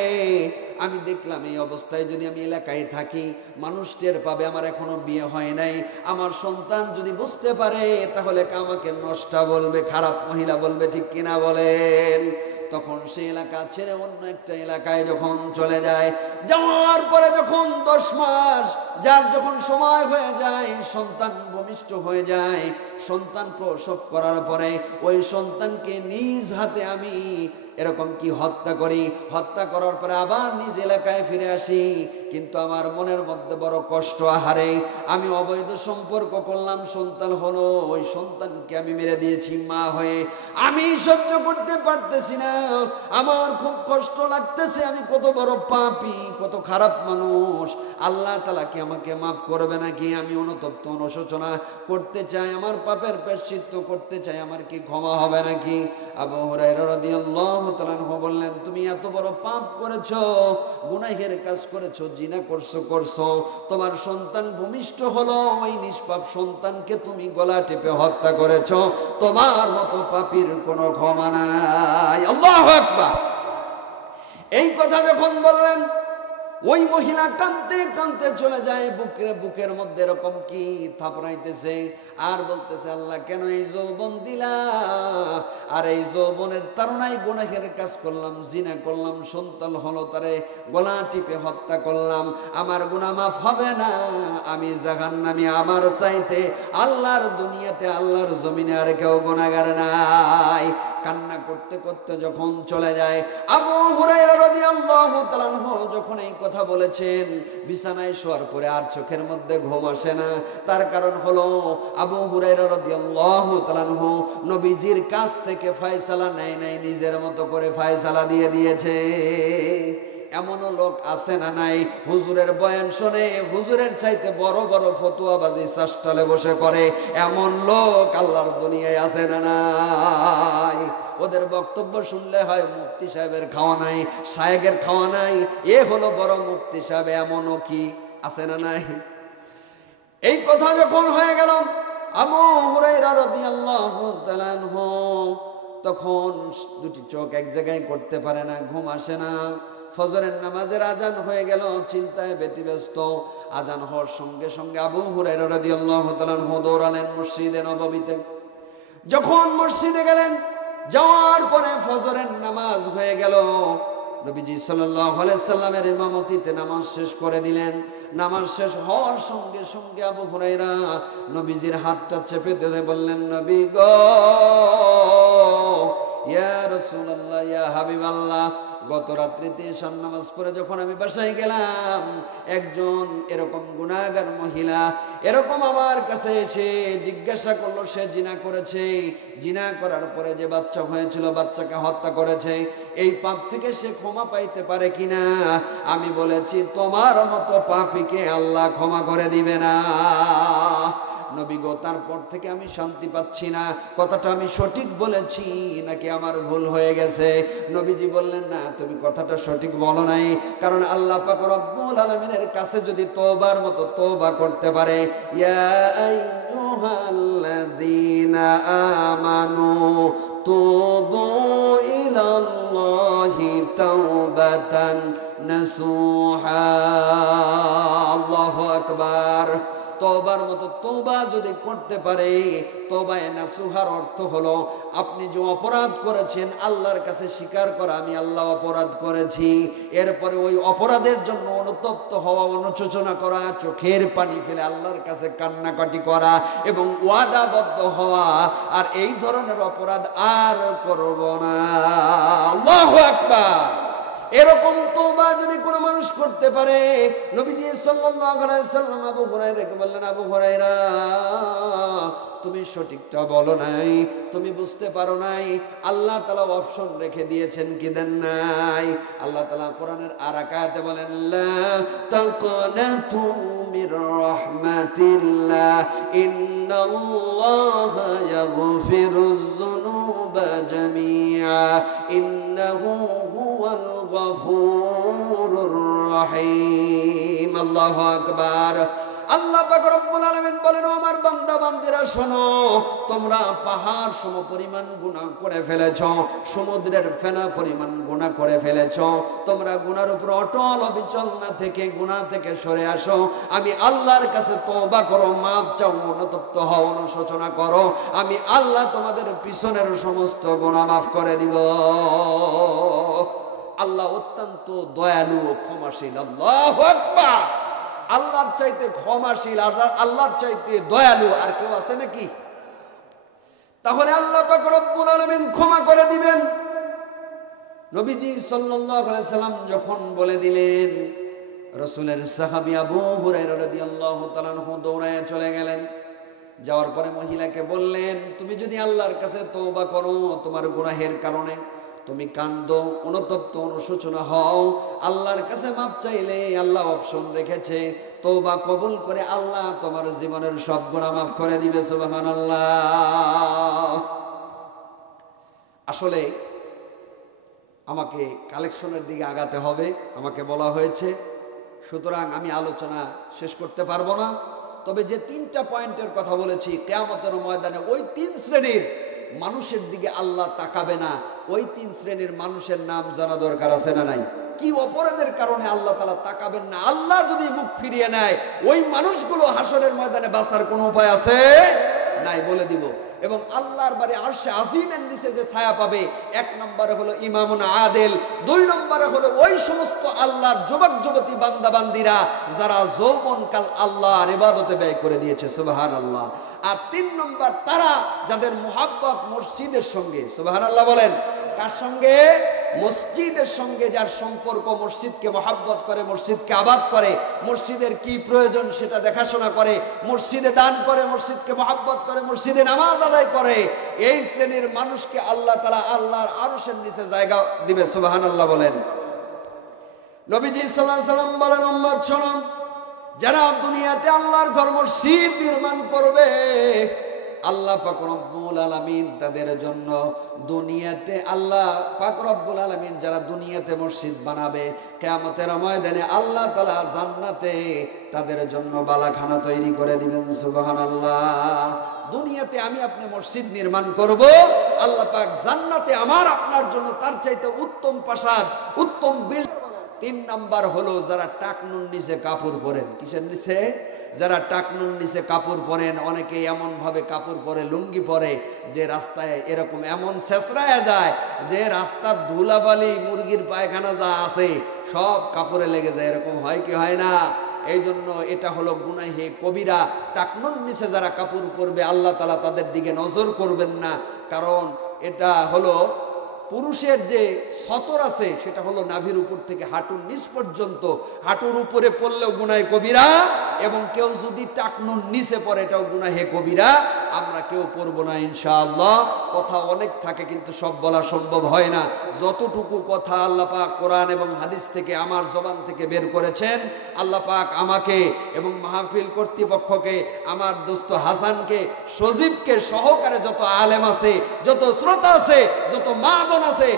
আমি দেখলাম এই অবস্থায় যদি আমি এলাকায় থাকি, মানুষ টের পাবে আমার এখনো বিয়ে হয় নাই। আমার সন্তান যদি বুঝতে পারে, তাহলে আমাকে নষ্টা বলবে, খারাপ মহিলা বলবে, ঠিক কিনা বলেন? তখন সে এলাকা ছেড়ে অন্য একটা এলাকায় যখন চলে যায়, যাওয়ার পরে যখন 10 মাস যার যখন সময় হয়ে যায়, সন্তান ভূমিষ্ঠ হয়ে যায়, সন্তান প্রসব করার পরে ওই সন্তানকে নিজ হাতে আমি এরকম কি হত্যা করি। হত্যা করার পরে আবার নিজ এলাকায় ফিরে আসি, কিন্তু আমার মনের মধ্যে বড় কষ্ট। আহারে, আমি অবৈধ সম্পর্ক করলাম, সন্তান হলো, ওই সন্তানকে আমি মেরে দিয়েছি মা হয়ে। আমি সহ্য করতে পারতেছি না, আমার খুব কষ্ট লাগতেছে। আমি কত বড় পাপী, কত খারাপ মানুষ। আল্লাহ তাআলা কি আমাকে মাফ করবে নাকি? আমি অনুতপ্ত অনুশোচনা করতে চাই, আমার পাপের প্রায়শ্চিত্ত করতে চাই, আমার কি ক্ষমা হবে নাকি? আবু হুরায়রা রাদিয়াল্লাহু তাআলা বললেন, তুমি এত বড় পাপ করেছো, গুনাহের কাজ করেছো, জিনা করছো, তোমার সন্তান ভূমিষ্ঠ হলো, ওই নিষ্পাপ সন্তানকে তুমি গলা টিপে হত্যা করেছো, তোমার মতো পাপীর কোনো ক্ষমা নাই। আল্লাহু আকবার। এই কথা যখন বললেন, ওই মহিলা কাঁদতে কাঁদতে চলে যায়, বুকের মধ্যে এরকম কি থাপড়াইতেছে আর বলতেছে, আল্লাহ কেন এই যৌবন দিলা? আর এই যৌবনের তাড়নায় গুনাহের কাজ করলাম, জিনা করলাম, সন্তান হলো, তারে গলা টিপে হত্যা করলাম, আমার গুনাহ মাফ হবে না, আমি জাহান্নামী। আমার চাইতে আল্লাহর দুনিয়াতে, আল্লাহর জমিনে আর কেউ গুনাহগার নাই। কান্না করতে করতে যখন চলে যায়, আবু হুরায়রা রাদিয়াল্লাহু তাআলা আনহু যখন এই কথা বলেছেন, বিছানায় শোয়ার পরে আর চোখের মধ্যে ঘুম আসে না। তার কারণ হলো আবু হুরায়রা রাদিয়াল্লাহু তাআলা আনহু নবীজির কাছ থেকে ফয়সালা নেয় নাই, নিজের মতো করে ফয়সালা দিয়ে দিয়েছে। এমনও লোক আছে না নাই, হুজুরের বয়ান শুনে হুজুরের চাইতে বড় বড় ফতুয়াবাজি চাষটালে বসে করে, এমন লোক আল্লাহর দুনিয়ায় আছে না নাই? ওদের বক্তব্য শুনলে হয় মুফতি সাহেবের খাওয়া নাই, শায়েখের খাওয়া নাই, এ হলো বড় মুফতি সাহেব, এমনও কি আছে না নাই? এই কথা যখন হয়ে গেল, আবু হুরায়রা রাদিয়াল্লাহু তাআলা আনহু তখন দুটি চোখ এক জায়গায় করতে পারে না, ঘুম আসে না। ফজরের নামাজের আজান হয়ে গেল, চিন্তায় ব্যতিব্যস্ত। আজান হওয়ার সঙ্গে সঙ্গে আবু হুরায়রা রাদিয়াল্লাহু তাআলা আনহু দৌড়ালেন মসজিদে নববীতে। যখন মসজিদে গেলেন, যাওয়ার পরে ফজরের নামাজ হয়ে গেল, নবীজি সাল্লাল্লাহু আলাইহি সাল্লামের ইমামতিতে নামাজ শেষ করে দিলেন। নামাজ শেষ হওয়ার সঙ্গে সঙ্গে আবু হুরায়রা নবীজির হাতটা চেপে ধরে বললেন, নবী গো, ইয়া রাসূলুল্লাহ, ইয়া হাবিবাল্লাহ, গত রাত্রিতে ঈশার নামাজ পড়ে যখন আমি বাসায় গেলাম, একজন এরকম গুনাহগার মহিলা এরকম আমার কাছে এসে জিজ্ঞাসা করলো, সে জিনা করেছে, জিনা করার পরে যে বাচ্চা হয়েছিল, বাচ্চাকে হত্যা করেছে, এই পাপ থেকে সে ক্ষমা পাইতে পারে কিনা? আমি বলেছি, তোমার মতো পাপীকে আল্লাহ ক্ষমা করে দিবে না। নবী গো, তারপর থেকে আমি শান্তি পাচ্ছি না, কথাটা আমি সঠিক বলেছি নাকি আমার ভুল হয়ে গেছে? নবীজি বললেন, না, তুমি কথাটা সঠিক বলো নাই, কারণ আল্লাহ পাক রব্বুল আলামিনের কাছে যদি তওবার মতো তওবা করতে পারে, ইয়া আইয়ুহাল্লাযীনা আমানু তুবু ইলাল্লাহি তাওবাতান নাসুহা। আল্লাহু আকবার। তওবার মতো তওবা যদি করতে পারে, তওবায়ে নাসুহার অর্থ হলো আপনি যে অপরাধ করেছেন আল্লাহর কাছে স্বীকার করা, আমি আল্লাহ অপরাধ করেছি, এরপরে ওই অপরাধের জন্য অনুতপ্ত হওয়া, অনুশোচনা করা, চোখের পানি ফেলে আল্লাহর কাছে কান্নাকাটি করা এবং ওয়াদাবদ্ধ হওয়া, আর এই ধরনের অপরাধ আর করব না। আল্লাহু আকবার। এরকম তওবা যদি কোনো মানুষ করতে পারে, নবীজি সাল্লাল্লাহু আলাইহি সাল্লাম আবু হুরায়রাকে বললেন, আবু হুরায়রা, তুমি সঠিকটা বলো নাই, তুমি বুঝতে পারো নাই, আল্লাহ তাআলা অপশন রেখে দিয়েছেন কি দেন নাই? আল্লাহ তাআলা কোরআনের আর এক আয়াতে বলেন, লা তাকনাতু মির রাহমাতিল্লাহ ইন্নাল্লাহা ইয়াগফিরুয যুনুবা জামিআ ইন্নাহু হুয়াল গফুরুর রহিম। আল্লাহু আকবার। আল্লাহ পাক রব্বুল আলামিন বলেন, আমার বান্দা বান্দিরা শোনো, তোমরা পাহাড় সম পরিমাণ গুনাহ করে ফেলেছ, সমুদ্রের ফেনা পরিমাণ গুনাহ করে ফেলেছ, তোমরা গুনার উপর অটল অবিচল না থেকে গুনাহ থেকে সরে আসো, আমি আল্লাহর কাছে তওবা করো, মাপ চাও, অনুতপ্ত হও, অনুশোচনা করো, আমি আল্লাহ তোমাদের পিছনের সমস্ত গুনাহ মাফ করে দিব। আল্লাহ অত্যন্ত দয়ালু ও ক্ষমাশীল। আল্লাহু আকবার। আল্লাহর চাইতে ক্ষমাশীল, আল্লাহর চাইতে দয়ালু আর কেউ আছে নাকি? তাহলে আল্লাহ পাক রব্বুল আলামিন ক্ষমা করে দিবেন। নবীজি সাল্লাল্লাহু আলাইহি সাল্লাম যখন বলে দিলেন, রাসূলের সাহাবী আবু হুরায়রা রাদিয়াল্লাহু তাআলা আনহু দৌড়ায় চলে গেলেন। যাওয়ার পরে মহিলাকে বললেন, তুমি যদি আল্লাহর কাছে তওবা করো, তোমার গুনাহের কারণে তুমি কান্দো, অনুতপ্ত, অনুশোচনা হও, আল্লাহর কাছে মাপ চাইলে আল্লাহ অপশন রেখেছে, তওবা কবুল করে আল্লাহ তোমার জীবনের সব গুনাহ মাফ করে দিবে। সুবহানাল্লাহ। আসলে আমাকে কালেকশনের দিকে আগাতে হবে, আমাকে বলা হয়েছে, সুতরাং আমি আলোচনা শেষ করতে পারবো না। তবে যে তিনটা পয়েন্টের কথা বলেছি, কিয়ামতের ময়দানে ওই তিন শ্রেণীর মানুষের দিকে আল্লাহ তাকাবে না, ওই তিন শ্রেণীর মানুষের নাম জানা দরকার আছে না নাই? কি অপরাধের কারণে আল্লাহ তাআলা তাকাবেন না? আল্লাহ যদি মুখ ফিরিয়ে নেয়, ওই মানুষগুলো হাসরের ময়দানে বাঁচার কোনো উপায় আছে? নাই, বলে দিব। এবং আল্লাহর বাড়ি আরশে আজিমের নিচে যে ছায়া পাবে, ১ নম্বরে হলো ইমামুন আদিল, ২ নম্বরে হলো ওই সমস্ত আল্লাহর যুবক যুবতী বান্দা বান্দিরা যারা যৌবনকাল আল্লাহর ইবাদতে ব্যয় করে দিয়েছে, সুবহানাল্লাহ। আর ৩ নম্বর তারা যাদের মুহাব্বত মসজিদের সঙ্গে, সুবহানাল্লাহ বলেন, কার সঙ্গে? মসজিদের সঙ্গে যার সম্পর্ক, মসজিদকে মহাব্বত করে, মসজিদকে আবাদ করে, মসজিদের কি প্রয়োজন সেটা দেখাশোনা করে, মসজিদে দান করে, মসজিদকে মহাব্বত করে, মসজিদে নামাজ আদায় করে, এই শ্রেণীর মানুষকে আল্লাহ তাআলা আল্লাহর আরশের নিচে জায়গা দিবে, সুবহানাল্লাহ বলেন। নবীজি সাল্লাল্লাহু আলাইহি ওয়াসাল্লাম বলেন, উম্মত শোনো, যারা দুনিয়াতে আল্লাহর ঘর মসজিদ নির্মাণ করবে, আল্লাহ পাক রব্বুল আলামিন তাদের জন্য দুনিয়াতে, আল্লাহ পাক রব্বুল আলামিন যারা দুনিয়াতে মসজিদ বানাবে, কিয়ামতের ময়দানে আল্লাহ তাআলা জান্নাতে তাদের জন্য বালাখানা তৈরি করে দিবেন, সুবহানাল্লাহ। দুনিয়াতে আমি আপনি মসজিদ নির্মাণ করব, আল্লাহ পাক জান্নাতে আমার আপনার জন্য তার চাইতে উত্তম প্রাসাদ, উত্তম বিল। ৩ নাম্বার হলো যারা টাকনুর নিচে কাপড় পরেন। কিসের নিচে? যারা টাকনুর নিচে কাপড় পরেন। অনেকে এমন ভাবে কাপড় পরে, লুঙ্গি পরে, যে রাস্তায় এরকম এমন ছেঁচড়ায় যায় যে রাস্তার ধুলাবালি, মুরগির পায়খানা যা আছে সব কাপড়ে লেগে যায়। এরকম হয় কি হয় না? এই জন্য এটা হলো গুনাহে কবিরা। টাকনুর নিচে যারা কাপড় পরবে, আল্লাহ তাআলা তাদের দিকে নজর করবেন না। কারণ এটা হলো পুরুষের যে সতর আছে, সেটা হলো নাভির উপর থেকে হাঁটুর নিচ পর্যন্ত। হাঁটুর উপরে পড়লেও গুনাহে কবিরা, এবং কেউ যদি টাকনুর নিচে পড়ে এটাও গুনাহে কবিরা। আমরা কেউ পড়বো না ইনশাআল্লাহ। কথা অনেক থাকে, কিন্তু সব বলা সম্ভব হয় না। যতটুকু কথা আল্লাহ পাক কোরআন এবং হাদিস থেকে আমার জবান থেকে বের করেছেন, আল্লাহ পাক আমাকে এবং মাহফিল কর্তৃপক্ষকে, আমার দোস্ত হাসানকে, সজীবকে সহকারে যত আলেম আছে, যত শ্রোতা আছে, যত মা বোন আছে,